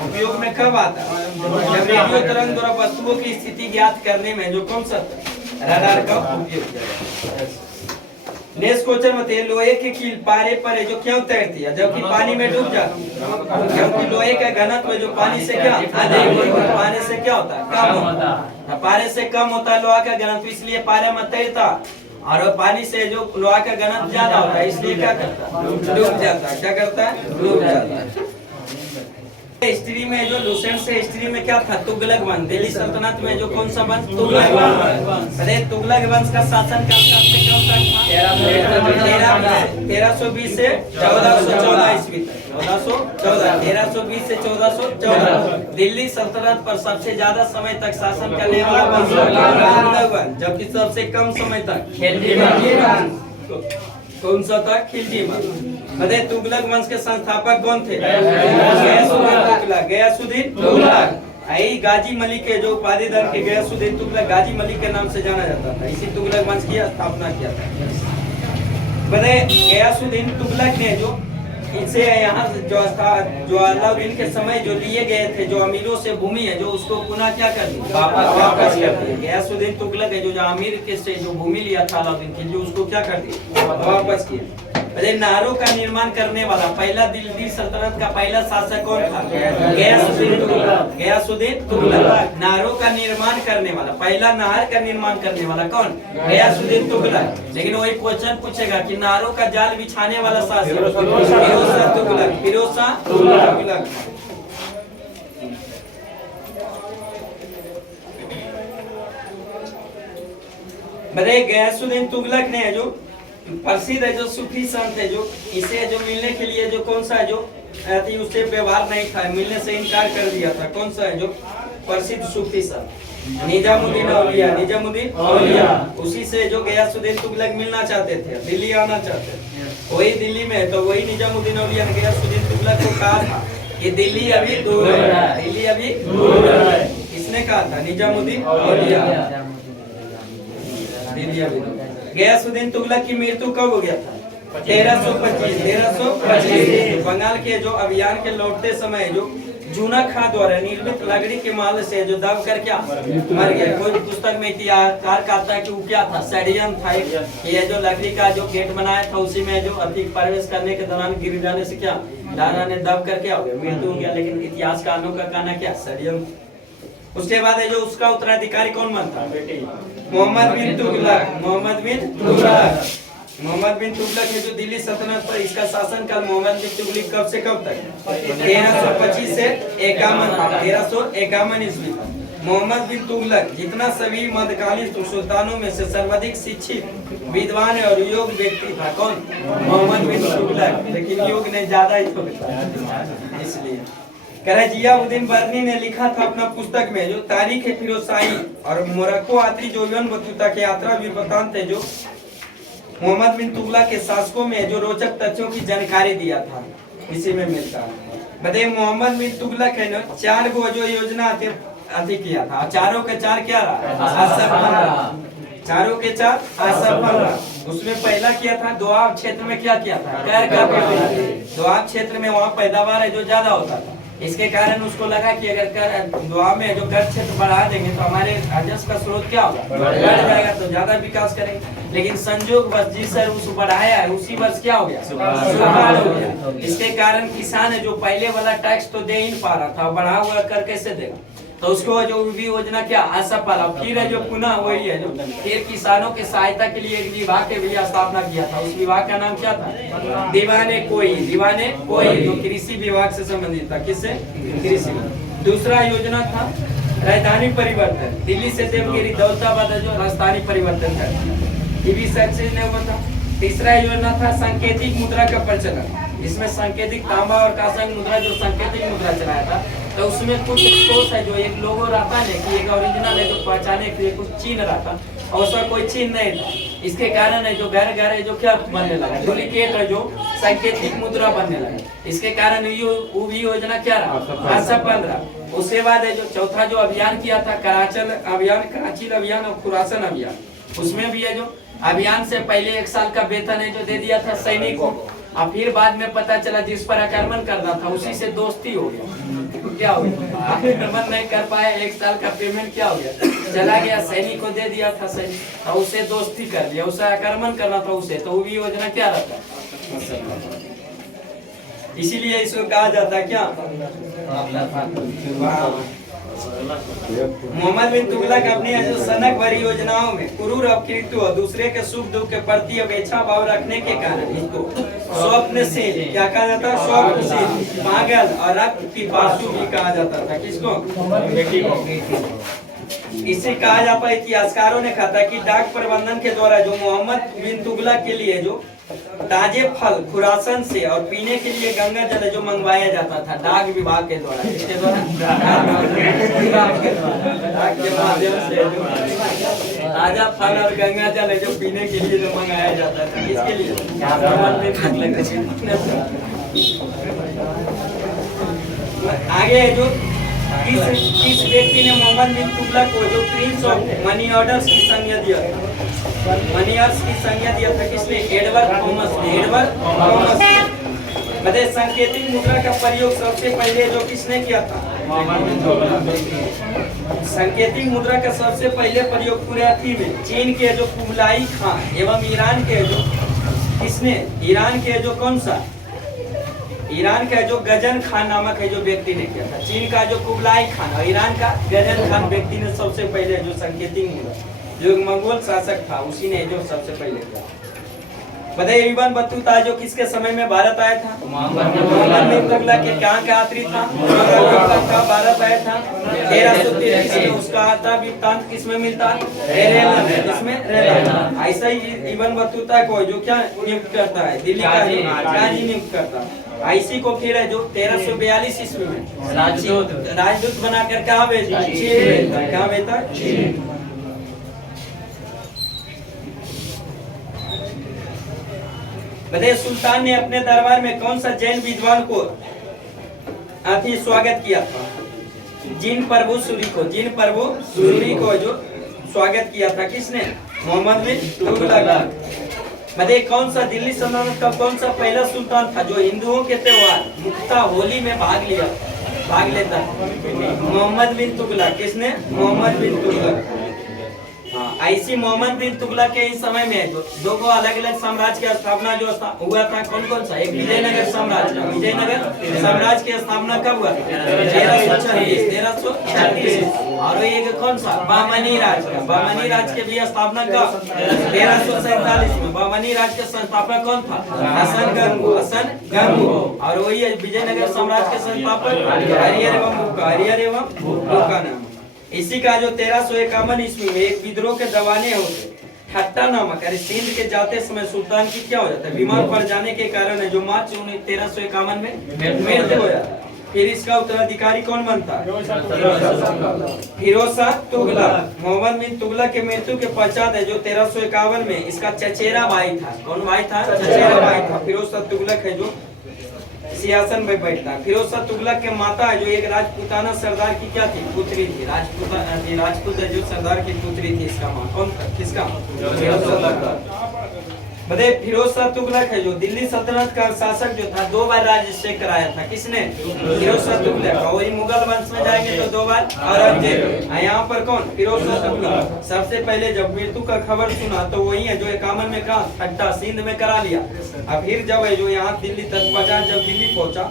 उपयोग में कब आता है, जब रेडियो तरंग द्वारा वस्तुओं की स्थिति ज्ञात करने में जो कौन सा रडार का उपयोग। नेक्स्ट क्वेश्चन बताइए लोहे की कील पारे पर है जो क्यों तैरती है जबकि पानी में डूब जाती है, क्योंकि लोहे का घनत्व जो पानी से क्या अधिक, पानी से क्या होता है कम होता है, पारे से कम होता है लोहा का घनत्व, इसलिए पारे में तैरता। और पानी से जो लोहा का घनत्व ज्यादा होता है इसलिए क्या करता है, डूब जाता है। क्या करता है, डूब जाता है। हिस्ट्री में जो लूसेंट से हिस्ट्री में क्या था, तुगलक वंश। दिल्ली सल्तनत में जो कौन सा वंश, तुगलक वंश। अरे तुगलक वंश का शासन काल कब से कब तक था, 1320 से 1414 ईस्वी तक, 1320 से 1414। दिल्ली सल्तनत पर सबसे ज्यादा समय तक शासन करने वाला वंश तुगलक वंश, जबकि सबसे कम समय तक खिलजी वंश। कौन सा था, खिलजी वंश। बताइए तुगलक वंश के संस्थापक कौन थे, गयासुद्दीन तुगलक। आई गाजी मलिक के जो उपाधि दर के गयासुद्दीन तुगलक गाजी मलिक के नाम से जाना जाता था, इसी तुगलक वंश की स्थापना किया था। बताइए गयासुद्दीन तुगलक ने जो इनसे यहाँ जो अलाउद्दीन के समय जो लिए गए थे जो अमीरों से भूमि है जो उसको पुनः क्या कर दी, वापस कर दी। गयासुद्दीन तुगलक है जो अमीर के से जो भूमि लिया था अलाउद्दीन की जो उसको क्या कर दी, वापस किया। अरे नहरों का निर्माण करने वाला पहला दिल्ली सल्तनत का पहला शासक कौन था, गयासुद्दीन तुगलक। नहरों का निर्माण करने वाला पहला नहर का निर्माण करने वाला कौन, गयासुद्दीन तुगलक। लेकिन वही क्वेश्चन पूछेगा कि नहरों का जाल बिछाने वाला शासक फिरोज शाह तुगलक, फिरोज शाह तुगलक। बताइए गयासुद्दीन तुगलक ने जो प्रसिद्ध है जो सूफी संत है जो इसे जो मिलने के लिए जो कौन सा है जो उससे व्यवहार नहीं था, मिलने से इनकार कर दिया था। कौन सा है जो प्रसिद्ध सूफी संत निजामुद्दीन औलिया, निजामुद्दीन औलिया। उसी से जो गयासुद्दीन तुगलक मिलना चाहते थे, दिल्ली आना चाहते थे, वही दिल्ली में। तो वही निजामुद्दीन औलिया ने गयासुद्दीन तुगलक को कहा था कि दिल्ली अभी दूर है, दिल्ली अभी दूर है। किसने कहा था, निजामुद्दीन औलिया, दिल्ली अभी दूर। गयासुद्दीन तुगलक की मृत्यु कब हो गया था, 1325। बंगाल के जो अभियान के लौटते समय जो जूना खां द्वारा निर्मित लकड़ी के माल से जो दब कर क्या मर गया। कोई पुस्तक में इतिहासकार कहता है कि वो क्या था, षड्यंत्र था। ये जो लकड़ी का जो गेट बनाया था उसी में जो अधिक प्रवेश करने के दौरान गिर जाने से क्या दाना ने दब कर क्या हो गया, मृत्यु हो गया। लेकिन इतिहासकारों का कहना क्या, षड्यंत्र। उसके बाद है जो उसका उत्तराधिकारी कौन बनता, मोहम्मद बिन तुगलक, मोहम्मद बिन तुगलक। मोहम्मद बिन तुगलक है जो दिल्ली सल्तनत पर इसका शासन काल मोहम्मद बिन तुगलक कब से कब तक, 1325 से 1351 ईस्वी तक। मोहम्मद बिन तुगलक जितना सभी मध्यकालीन सुल्तानों में से सर्वाधिक शिक्षित विद्वान है और योग व्यक्ति था। कौन, मोहम्मद बिन तुगलक। लेकिन योग ने ज्यादा ही इसलिए जियाउद्दीन बर्नी ने लिखा था अपना पुस्तक में जो तारीख है फिरोजशाही और मोरक्को आत्री जो यौन बतूता के यात्रा वृत्तांत है जो मोहम्मद बिन तुगलक के शासकों में जो रोचक तथ्यों की जानकारी दिया था, इसी में मिलता है। बताइए मोहम्मद बिन तुगलक है ना 4 गो जो योजना अति किया था, चारों के 4 क्या रहा, असफल रहा। चारों के 4 असफल रहा। उसमें पहला किया था दोआब क्षेत्र में, क्या किया था, कर का दोआब क्षेत्र में वहाँ पैदावार है जो ज्यादा होता था। इसके कारण उसको लगा कि अगर कर दोआब में जो कर क्षेत्र बढ़ा देंगे तो हमारे राजस्व का स्रोत क्या होगा, बढ़ जाएगा, तो ज्यादा विकास करेंगे। लेकिन संजोग बस जिस सर उस बढ़ाया है उसी वर्ष क्या हो गया, सुखाड़ हो गया। इसके कारण किसान है जो पहले वाला टैक्स तो दे ही नहीं पा रहा था, बढ़ा हुआ कर कैसे देगा, तो उसको जो भी योजना क्या असफल। फिर है जो पुनः वही है जो फिर किसानों की सहायता के लिए एक विभाग के भी स्थापना किया था। उस विभाग का नाम क्या था, दीवाने कोई जो कृषि विभाग से संबंधित था। किससे, कृषि। दूसरा योजना था राजधानी परिवर्तन, दिल्ली से देवगिरी दौलताबाद जो राजधानी परिवर्तन था, ये भी सक्सेस नहीं हुआ था। तीसरा योजना था सांकेतिक मुद्रा का प्रचलन, जिसमें सांकेतिक तांबा और कांस्य मुद्रा जो सांकेतिक मुद्रा चलाया था, तो उसमें कुछ सोच है जो एक लोगो रहता है कि एक ओरिजिनल है जो पहचाने के लिए कुछ चिन्ह रहता, और उसका कोई चिन्ह नहीं था। इसके कारण है जो घर घर है जो क्या बनने लगा, डुप्लीकेट है जो सांकेतिक मुद्रा बनने लगा। इसके कारण वो भी योजना क्या रहा, असफल रहा। उसके बाद है जो चौथा जो अभियान किया था कराचल अभियान और खुरासन अभियान, उसमें भी है जो अभियान से पहले 1 साल का वेतन है जो दे दिया था सैनिकों, और फिर बाद में पता चला जिस पर आक्रमण करना था उसी से दोस्ती हो गया, तो क्या हो गया, आक्रमण नहीं कर पाए, 1 साल का पेमेंट क्या हो गया, चला गया, सैनिक को दे दिया था सैनिक, और उससे दोस्ती कर लिया, उससे आक्रमण करना था उसे, तो वो भी योजना क्या रहता, इसीलिए इसको कहा जाता है क्या, मोहम्मद बिन तुगलक अपनी सनक भरी योजनाओं में क्रूर अपकृत्य और दूसरे के सुख दुख के प्रति अपेक्षा भाव रखने के कारण इसको स्वप्नशील क्या कहा जाता है, स्वप्नशील, पागल और रक्त पिपासु भी कहा जाता था। किसको, इसे कहा जाता है इतिहासकारों ने कहा था कि डाक प्रबंधन के द्वारा जो मोहम्मद बिन तुगलक के लिए जो ताजे फल खुरासन से और पीने के लिए गंगा जल जो मंगवाया जाता था डाक विभाग के द्वारा, इसके द्वारा डाक के माध्यम से ताजा फल और गंगा जल जो पीने के लिए जो मंगाया जाता था, इसके लिए आगे जो किस व्यक्ति ने मोहम्मद बिन तुगलक को जो प्रिंस ऑफ मनी ऑर्डर्स की संज्ञा दिया, मनी ऑर्डर्स की संज्ञा दिया था, किसने, एडवर्ड थॉमस ने। बताइए सांकेतिक मुद्रा का प्रयोग सबसे पहले जो किसने किया था, सांकेतिक मुद्रा का सबसे पहले प्रयोग पूरे अथी में चीन के जो कुबलाई खान एवं ईरान के जो किसने, ईरान के जो कौन सा, ईरान का जो गजन खान नामक है जो व्यक्ति ने किया था। चीन का जो कुबलाई खान और ईरान का गजन खान व्यक्ति ने सबसे पहले जो सांकेतिक मुद्रा, जो मंगोल शासक था उसी ने जो सबसे पहले किया। बताइए इब्न बतूता जो किसके समय में भारत आया था, मोहम्मद बिन तुगलक के कहाँ का यात्री था, भारत आया था 1333 में, उसका आता वृत्तांत किसमें मिलता, इसमें। ऐसा ही इब्न बतूता को जो क्या नियुक्त करता है, दिल्ली का राजी नियुक्त करता है। आईसी को फिर है जो 1342 ईस्वी में राजदूत बनाकर कहाँ भेजता, कहाँ भेजता, बताइए सुल्तान ने अपने दरबार में कौन सा जैन विद्वान को अति स्वागत किया था, जिन प्रभु सूरी को जो स्वागत किया था, किसने, मोहम्मद बिन तुगलक। बताइए कौन सा दिल्ली सल्तनत का कौन सा पहला सुल्तान था जो हिंदुओं के त्योहार मुक्ता होली में भाग लेता, मोहम्मद बिन तुगलक। किसने, मोहम्मद बिन तुगलक। ऐसी मोहम्मद बिन तुगलक के इस समय में जो दो अलग अलग साम्राज्य की स्थापना जो हुआ था, कौन सा, एक विजयनगर साम्राज्य, विजयनगर साम्राज्य की स्थापना कब हुआ, 1336, और एक कौन सा, बहमनी राज का, बहमनी राज के भी स्थापना कब, 1347 में। बहमनी राज के संस्थापक कौन था, हसन गंगू, और वही विजयनगर साम्राज्य के संस्थापक हरिहर एवं भूपा नाम। इसी का जो 1351 ईस्वी में एक विद्रोह के दबाने होते ठट्टा नामक सिंध के जाते समय सुल्तान की क्या हो जाता है, बीमार पड़ जाने के कारण है जो मार्च 1351 में मृत्यु हो जाता है। फिर इसका उत्तराधिकारी कौन बनता है, फिरोज शाह तुगलक। मोहम्मद बिन तुगलक के मृत्यु के पश्चात है जो 1351 में इसका चचेरा भाई था, कौन भाई था, चचेरा भाई था, फिरोज शाह तुगलक है जो सिंहासन में बैठता है। फिरोज शाह तुगलक के माता जो एक राजपूताना सरदार की क्या थी, पुत्री थी। राजपूत जो सरदार की पुत्री थी, इसका माँ कौन था, किसका? बताइए फिरोज शाह तुगलक है जो दिल्ली सल्तनत का शासक जो था 2 बार राज्याभिषेक कराया था, किसने? फिरोज शाह तुगलक। और वही मुगल वंश में जाएंगे तो 2 बार औरंगजेब। यहाँ पर कौन? फिरोज शाह तुगलक। सबसे पहले जब मृत्यु का खबर सुना तो वही है जो 51 में कहा ठट्टा सिंध में करा लिया। अब फिर जब है जो यहाँ दिल्ली तक पहुंचा, जब दिल्ली पहुंचा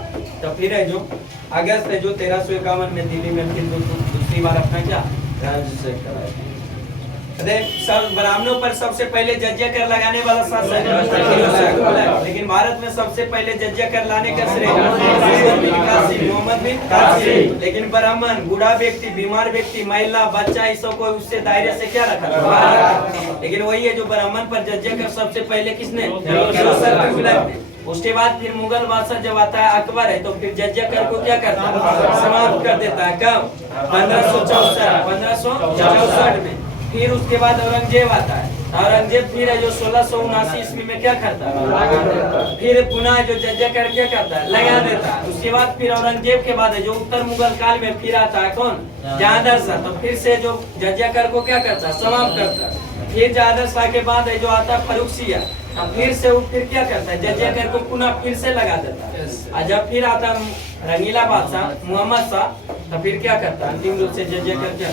तो फिर है जो अगस्त है जो 1351 में दिल्ली में फिर दूसरी बार अपना क्या राज्याभिषेक कराया। सब ब्राह्मणों पर सबसे पहले जजिया कर लगाने वाला शासक, लेकिन भारत में सबसे पहले जजिया कर लाने का श्रेय मोहम्मद बिन कासिम। लेकिन ब्राह्मण, बूढ़ा व्यक्ति, बीमार व्यक्ति, महिला, बच्चा, इस सबको उससे दायरे से क्या रखा? लेकिन वही है जो ब्राह्मण पर जजिया कर सबसे पहले किसने? फिरोज शाह तुगलक ने। उसके बाद फिर मुगल बादशाह जब आता है अकबर है तो फिर जजिया कर को क्या करता है? समाप्त कर देता है। कब? 1564 में। फिर उसके बाद औरंगजेब आता है। औरंगजेब फिर है जो 1679 ईस्वी में क्या करता है? फिर पुनः जो जजिया कर क्या करता है? लगा देता है। उसके बाद फिर औरंगजेब के बाद है जो उत्तर मुगल काल में फिर आता है कौन? जहांगीर शाह। तो फिर से जो जजिया कर को क्या करता है? समाप्त करता है। फिर जहांगीर शाह के बाद है जो आता है फारूक सिया, फिर से वो फिर क्या करता है? जजिया कर को पुनः फिर से लगा देता है। और जब फिर आता रंगीला बादशाह मोहम्मद शाह तो फिर क्या करता है? अंतिम रूप से जजिया कर क्या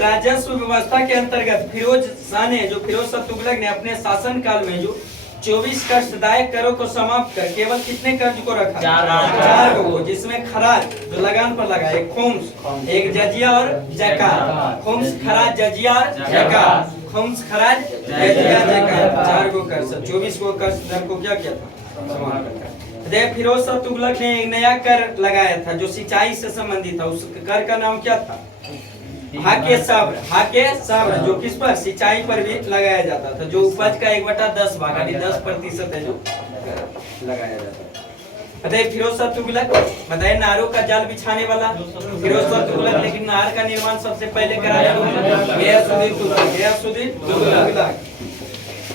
राजस्व व्यवस्था के अंतर्गत फिरोज शाह ने जो फिरोज शाह तुगलक ने अपने शासन काल में जो 24 कष्टदायक करों को समाप्त कर केवल कितने कर्ज को रखा? 4 को, जिसमें खराज जो लगान पर लगा, एक खुम्स, एक जजिया और जकात। खुम्स, खराज, जजिया और जकात। खुम्स, खराज, जजिया, जकात, 4 को कर 24 को कर दर को क्या किया था? समाप्त कर। फिरोज शाह तुगलक ने एक नया कर लगाया था जो सिंचाई से संबंधित था। उस कर का नाम क्या था? हाके सब्र। हाके सब्र जो किस पर? सिंचाई पर भी लगाया जाता था। जो उपज का 1/10 भाग, 10% है जो लगाया जाता था। बताइए फिरोज शाह तुगलक, बताइए नारों का जाल बिछाने वाला फिरोज शाह तुगलक। लेकिन नार का निर्माण सबसे पहले कराया गयासुद्दीन तुगलक।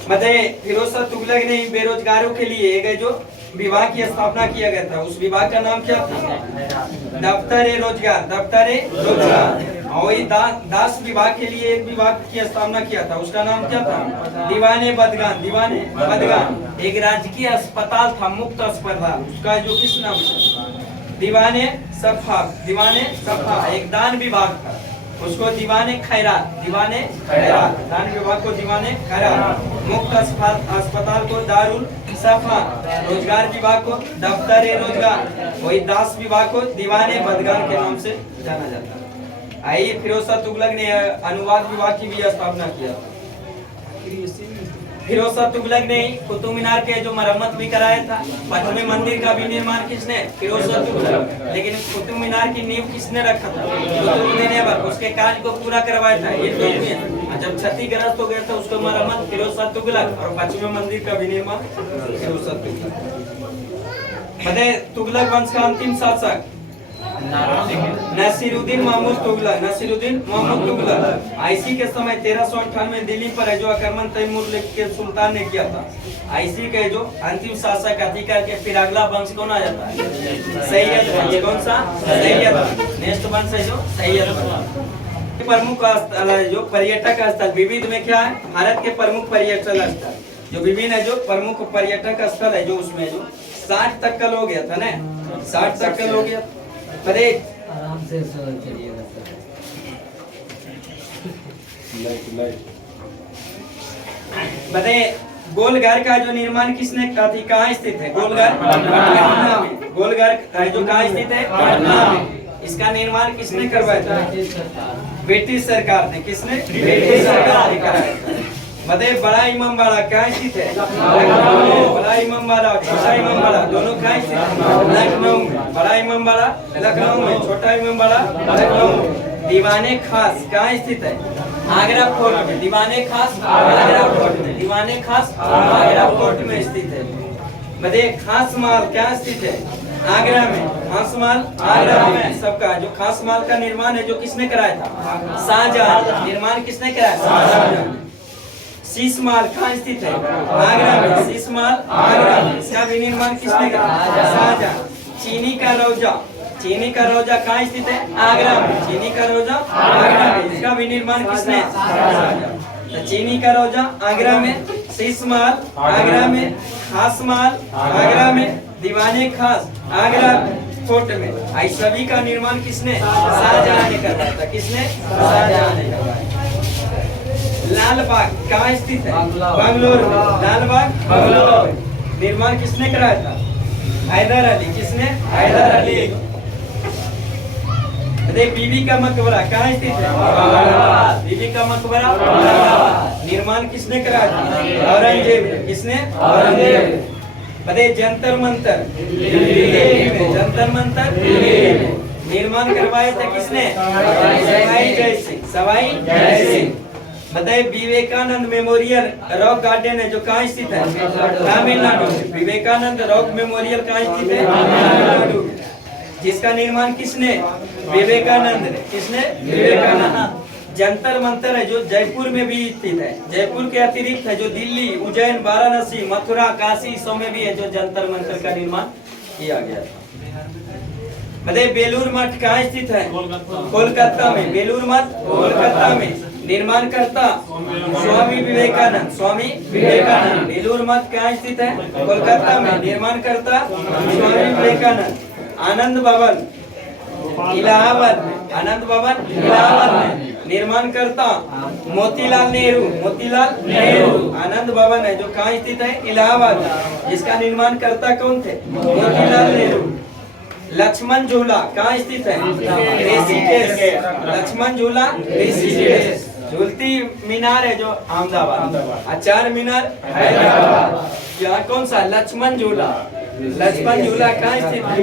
बताइए फिरोज शाह तुगलक ने बेरोजगारों के लिए एक जो विभाग की स्थापना किया गया था, उस विभाग का नाम क्या था? दफ्तर-ए-रोजगार। दफ्तर-ए-रोजगार। और वही दास विभाग के लिए एक विभाग की स्थापना किया था, उसका नाम क्या था? दीवान-ए-बदगान। दीवान-ए-बदगान एक राजकीय अस्पताल था, मुक्त अस्पताल, उसका जो किस नाम से? दीवान-ए-सफा। दीवान-ए-सफा एक दान विभाग था, उसको दीवान-ए-खैरात। दीवान-ए-खैरात दान विभाग को दीवान-ए-खैरात। मुक्त अस्पताल को दारुल सफा। रोजगार विभाग को दफ्तर-ए-रोजगार। वही दास विभाग को दीवान-ए-बदगान के नाम से जाना जाता है। आइए फिरोज शाह तुगलक ने अनुवाद विभाग की भी स्थापना किया। फिरोज शाह तुगलक ने कुतुब मीनार के जो मरम्मत भी कराया था। 5वें मंदिर का भी निर्माण किसने? फिरोज शाह तुगलक। लेकिन कुतुब मीनार की नींव किसने रखा था? कुतुबुद्दीन ऐबक। उसके कार्य को पूरा करवाया था। ये जब क्षतिग्रस्त हो गया था उसको मरम्मत फिरोज शाह तुगलक, और 5वें मंदिर का भी निर्माण फिरोज शाह तुगलक। बताइए तुगलक वंश का अंतिम शासक नसीरुद्दीन महमूद तुगलक। नसीरुद्दीन महमूद तुगलक। आईसी के समय 1358 में दिल्ली पर है जो आक्रमण तैमूर के सुल्तान ने किया था। आईसी के जो अंतिम शासक अधिकार के फिर अगला वंश कौन आ जाता है? सैयद वंश। कौन सा? सैयद। नेक्स्ट वंश है जो सैयद। प्रमुख स्थल है जो पर्यटक स्थल विविध में क्या है? भारत के प्रमुख पर्यटक स्थल जो विभिन्न है जो प्रमुख पर्यटक स्थल है जो उसमें जो 60 तक का हो गया था ना, 60 तक का हो गया। अरे आराम से चलिएगा बताइए गोलघर का जो निर्माण किसने कहाँ स्थित है? गोलघर पटना में। गोलघर जो कहाँ स्थित है? पटना में। इसका निर्माण किसने करवाया था? ब्रिटिश सरकार ने। किसने? ब्रिटिश सरकार ने कराया। बताइए बड़ा इमामबाड़ा कहाँ स्थित है? लखनऊ। बड़ा इमामबाड़ा, छोटा इमामबाड़ा दोनों कहाँ स्थित है? लखनऊ में। बड़ा इमामबाड़ा लखनऊ में, छोटा इमामबाड़ा लखनऊ। दीवाने खास कहाँ स्थित है? आगरा फोर्ट में। दीवाने खास आगरा फोर्ट में। दीवाने खास आगरा फोर्ट में स्थित है। बताइए खास महल क्या स्थित है? आगरा में। खास महल आगरा में। सबका जो खास महल का निर्माण है जो किसने कराया था? शाहजहां। निर्माण किसने कराया? शाहजहां। शीश महल कहाँ स्थित है? आगरा में। शीश महल आगरा में। इसका भी निर्माण किसने कराया? शाहजहां। चीनी का रोजा, चीनी का रोजा कहाँ स्थित है? आगरा में। चीनी का रोजा आगरा में। इसका भी निर्माण किसने? शाहजहां। तो चीनी का रोजा आगरा में, शीश महल आगरा में, खास महल आगरा में, दीवाने खास आगरा फोर्ट में। आई सभी का निर्माण किसने? शाहजहां ने करवाया था। किसने? शाहजहां ने करवाया। लाल बाग कहाँ स्थित है? बंगलोर में। लाल बाग बंगलोर में। निर्माण किसने कराया था? हैदर अली। किसने? हैदर अली। बीबी का मकबरा कहाँ स्थित है? बीबी का मकबरा निर्माण किसने कराया था? औरंगजेब ने। किसने? औरंगजेब। जंतर मंतर जंतर मंतर निर्माण करवाया था किसने? सवाई जय सिंह। सवाई जय सिंह। बताइए विवेकानंद मेमोरियल रॉक गार्डन है जो कहाँ स्थित है? तमिलनाडु में। विवेकानंद रॉक मेमोरियल कहाँ स्थित है? तमिलनाडु में। जिसका निर्माण किसने? विवेकानंद ने। किसने? विवेकानंद। जंतर मंतर है जो जयपुर में भी स्थित है। जयपुर के अतिरिक्त है जो दिल्ली, उज्जैन, वाराणसी, मथुरा, काशी सब में भी है जो जंतर मंतर का निर्माण किया गया था। बताइए बेलूर मठ कहाँ स्थित है? कोलकाता में। बेलूर मठ कोलकाता में। निर्माण करता स्वामी विवेकानंद। स्वामी विवेकानंद। बेलूर मठ कहाँ स्थित है? कोलकाता में। निर्माण करता स्वामी विवेकानंद। आनंद भवन इलाहाबाद में। आनंद भवन इलाहाबाद में। निर्माण करता मोतीलाल नेहरू। मोतीलाल नेहरू। आनंद भवन है जो कहाँ स्थित है? इलाहाबाद में। जिसका निर्माण करता कौन थे? मोतीलाल नेहरू। लक्ष्मण झूला कहाँ स्थित है? ऋषिकेश। लक्ष्मण झूला ऋषिकेश। झूलती मीनार है जो अहमदाबाद। चार मीनार हैदराबाद। यहाँ कौन सा? लक्ष्मण झूला। लक्ष्मण झूला कहाँ स्थित है?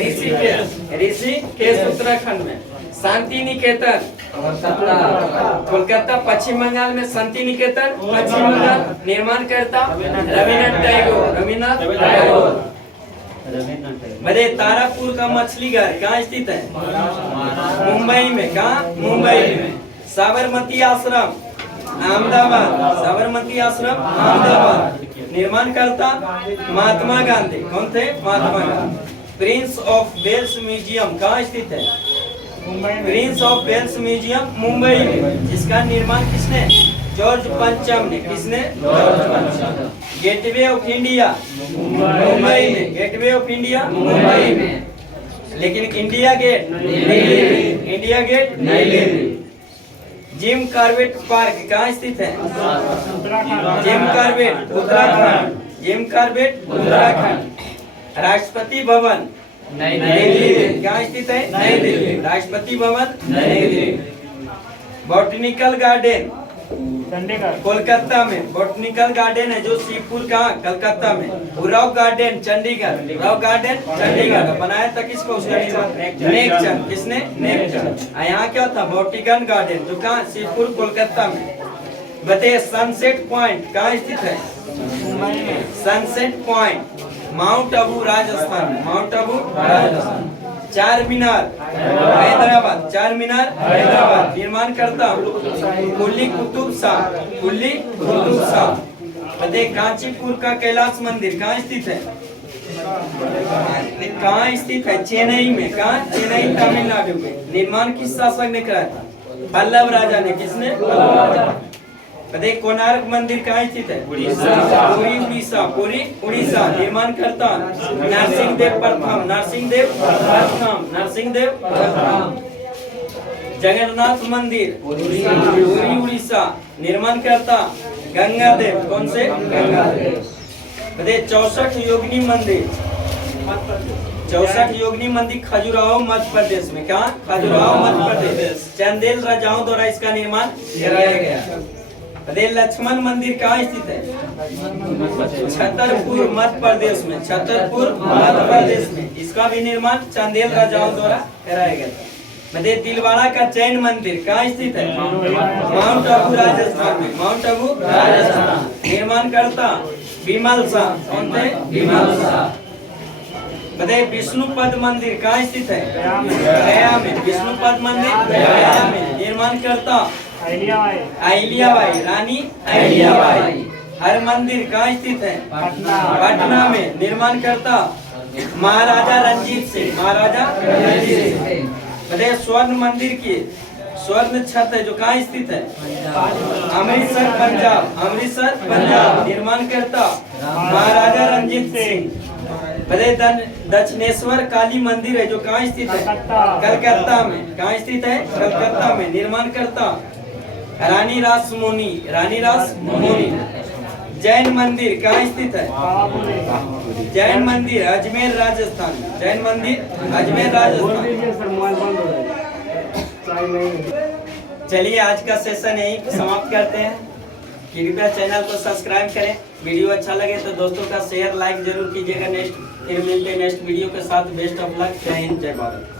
ऋषिकेश। ऋषिकेश उत्तराखंड में। शांति निकेतन कोलकाता पश्चिम बंगाल में। शांति निकेतन पश्चिम बंगाल। निर्माण करता रविन्द्रनाथ टैगोर। रविन्द्रनाथ टैगोर। तारापुर का मछली घर कहाँ स्थित है? मुंबई में। कहाँ? मुंबई में। साबरमती आश्रम अहमदाबाद। साबरमती आश्रम अहमदाबाद। निर्माण करता महात्मा गांधी। कौन थे? Mahatma Gandhi. Prince of Wales museum कहाँ स्थित है? Prince of Wales museum Mumbai में। जिसका निर्माण किसने? जॉर्ज पंचम ने। किसने? जॉर्ज पंचम। गेटवे ऑफ इंडिया मुंबई में। गेटवे ऑफ इंडिया मुंबई में। लेकिन इंडिया गेट दिल्ली में। इंडिया गेट दिल्ली में। जिम कॉर्बेट पार्क कहाँ स्थित है? Jim Corbett Uttarakhand. Jim Corbett Uttarakhand. Rashtrapati Bhavan नई दिल्ली में। कहाँ स्थित है? नई दिल्ली। राष्ट्रपति भवन नई दिल्ली। बॉटनिकल गार्डन कोलकाता में। बॉटनिकल गार्डन है जो शिवपुर का कलकत्ता में। Rock garden Chandigarh. Rock garden Chandigarh. बनाया था किसको? उसका नेकचंद। किसने? नेकचंद। यहाँ क्या था? बॉटनिकल गार्डन जो कहाँ? शिवपुर कोलकाता में। बताइए सनसेट पॉइंट कहाँ स्थित है? Sunset point mount Abu Rajasthan में। माउंट आबू राजस्थान। चार मीनार हैदराबाद। चार मीनार हैदराबाद। निर्माण करता कुली कुतुब शाह। कुली कुतुब शाह। बताइए कांचीपुर का कैलाश मंदिर कहाँ स्थित है? कहाँ स्थित है? चेन्नई में। कहाँ? चेन्नई तमिलनाडु में। निर्माण किस शासक ने कराया था? पल्लव राजा ने। किसने? बताइए कोणार्क मंदिर कहाँ स्थित है? पुरी उड़ीसा। पुरी उड़ीसा। निर्माण करता नरसिंह देव प्रथम। नरसिंह देव प्रथम। नरसिंह देव प्रथम। जगन्नाथ मंदिर पुरी उड़ीसा। निर्माण करता गंगादेव। कौन से? गंगादेव। बताइए 64 योगिनी मंदिर। 64 योगिनी मंदिर खजुराहो मध्य प्रदेश में। कहाँ? खजुराहो मध्य प्रदेश। चंदेल राजाओं द्वारा इसका निर्माण कराया गया। लक्ष्मण मंदिर कहाँ स्थित है? छतरपुर मध्य प्रदेश में। छतरपुर मध्य प्रदेश में। इसका भी निर्माण चंदेल राजाओं द्वारा कराया गया था। दिलवाड़ा का जैन मंदिर कहाँ स्थित है? माउंट आबू राजस्थान में। माउंट आबू राजस्थान। निर्माण करता विमल शाह। कौन थे? विमल शाह। बताइए विष्णुपद मंदिर कहाँ स्थित है? गया में। विष्णुपद मंदिर गया में। निर्माण करता अहिल्याबाई, रानी अहिल्याबाई। हर मंदिर कहाँ स्थित है? पटना में। निर्माण करता महाराजा रंजीत सिंह, महाराजा रंजीत सिंह। बताइए स्वर्ण मंदिर की स्वर्ण छत है जो कहाँ स्थित है? अमृतसर पंजाब, अमृतसर पंजाब। निर्माण करता महाराजा रंजीत सिंह। बताइए दक्षिणेश्वर काली मंदिर है जो कहाँ स्थित है? कलकत्ता में। कहाँ स्थित है? कलकत्ता में। निर्माण करता रानी रासमोनी, रानी रासमोनी। जैन मंदिर कहाँ स्थित है? जैन मंदिर अजमेर राजस्थान। जैन मंदिर अजमेर राजस्थान। चलिए आज का सेशन यही समाप्त करते हैं। कृपया चैनल को सब्सक्राइब करें। वीडियो अच्छा लगे तो दोस्तों का शेयर लाइक जरूर कीजिएगा। नेक्स्ट फिर मिलते हैं नेक्स्ट वीडियो के साथ। Best of luck. जय हिंद, जय भारत।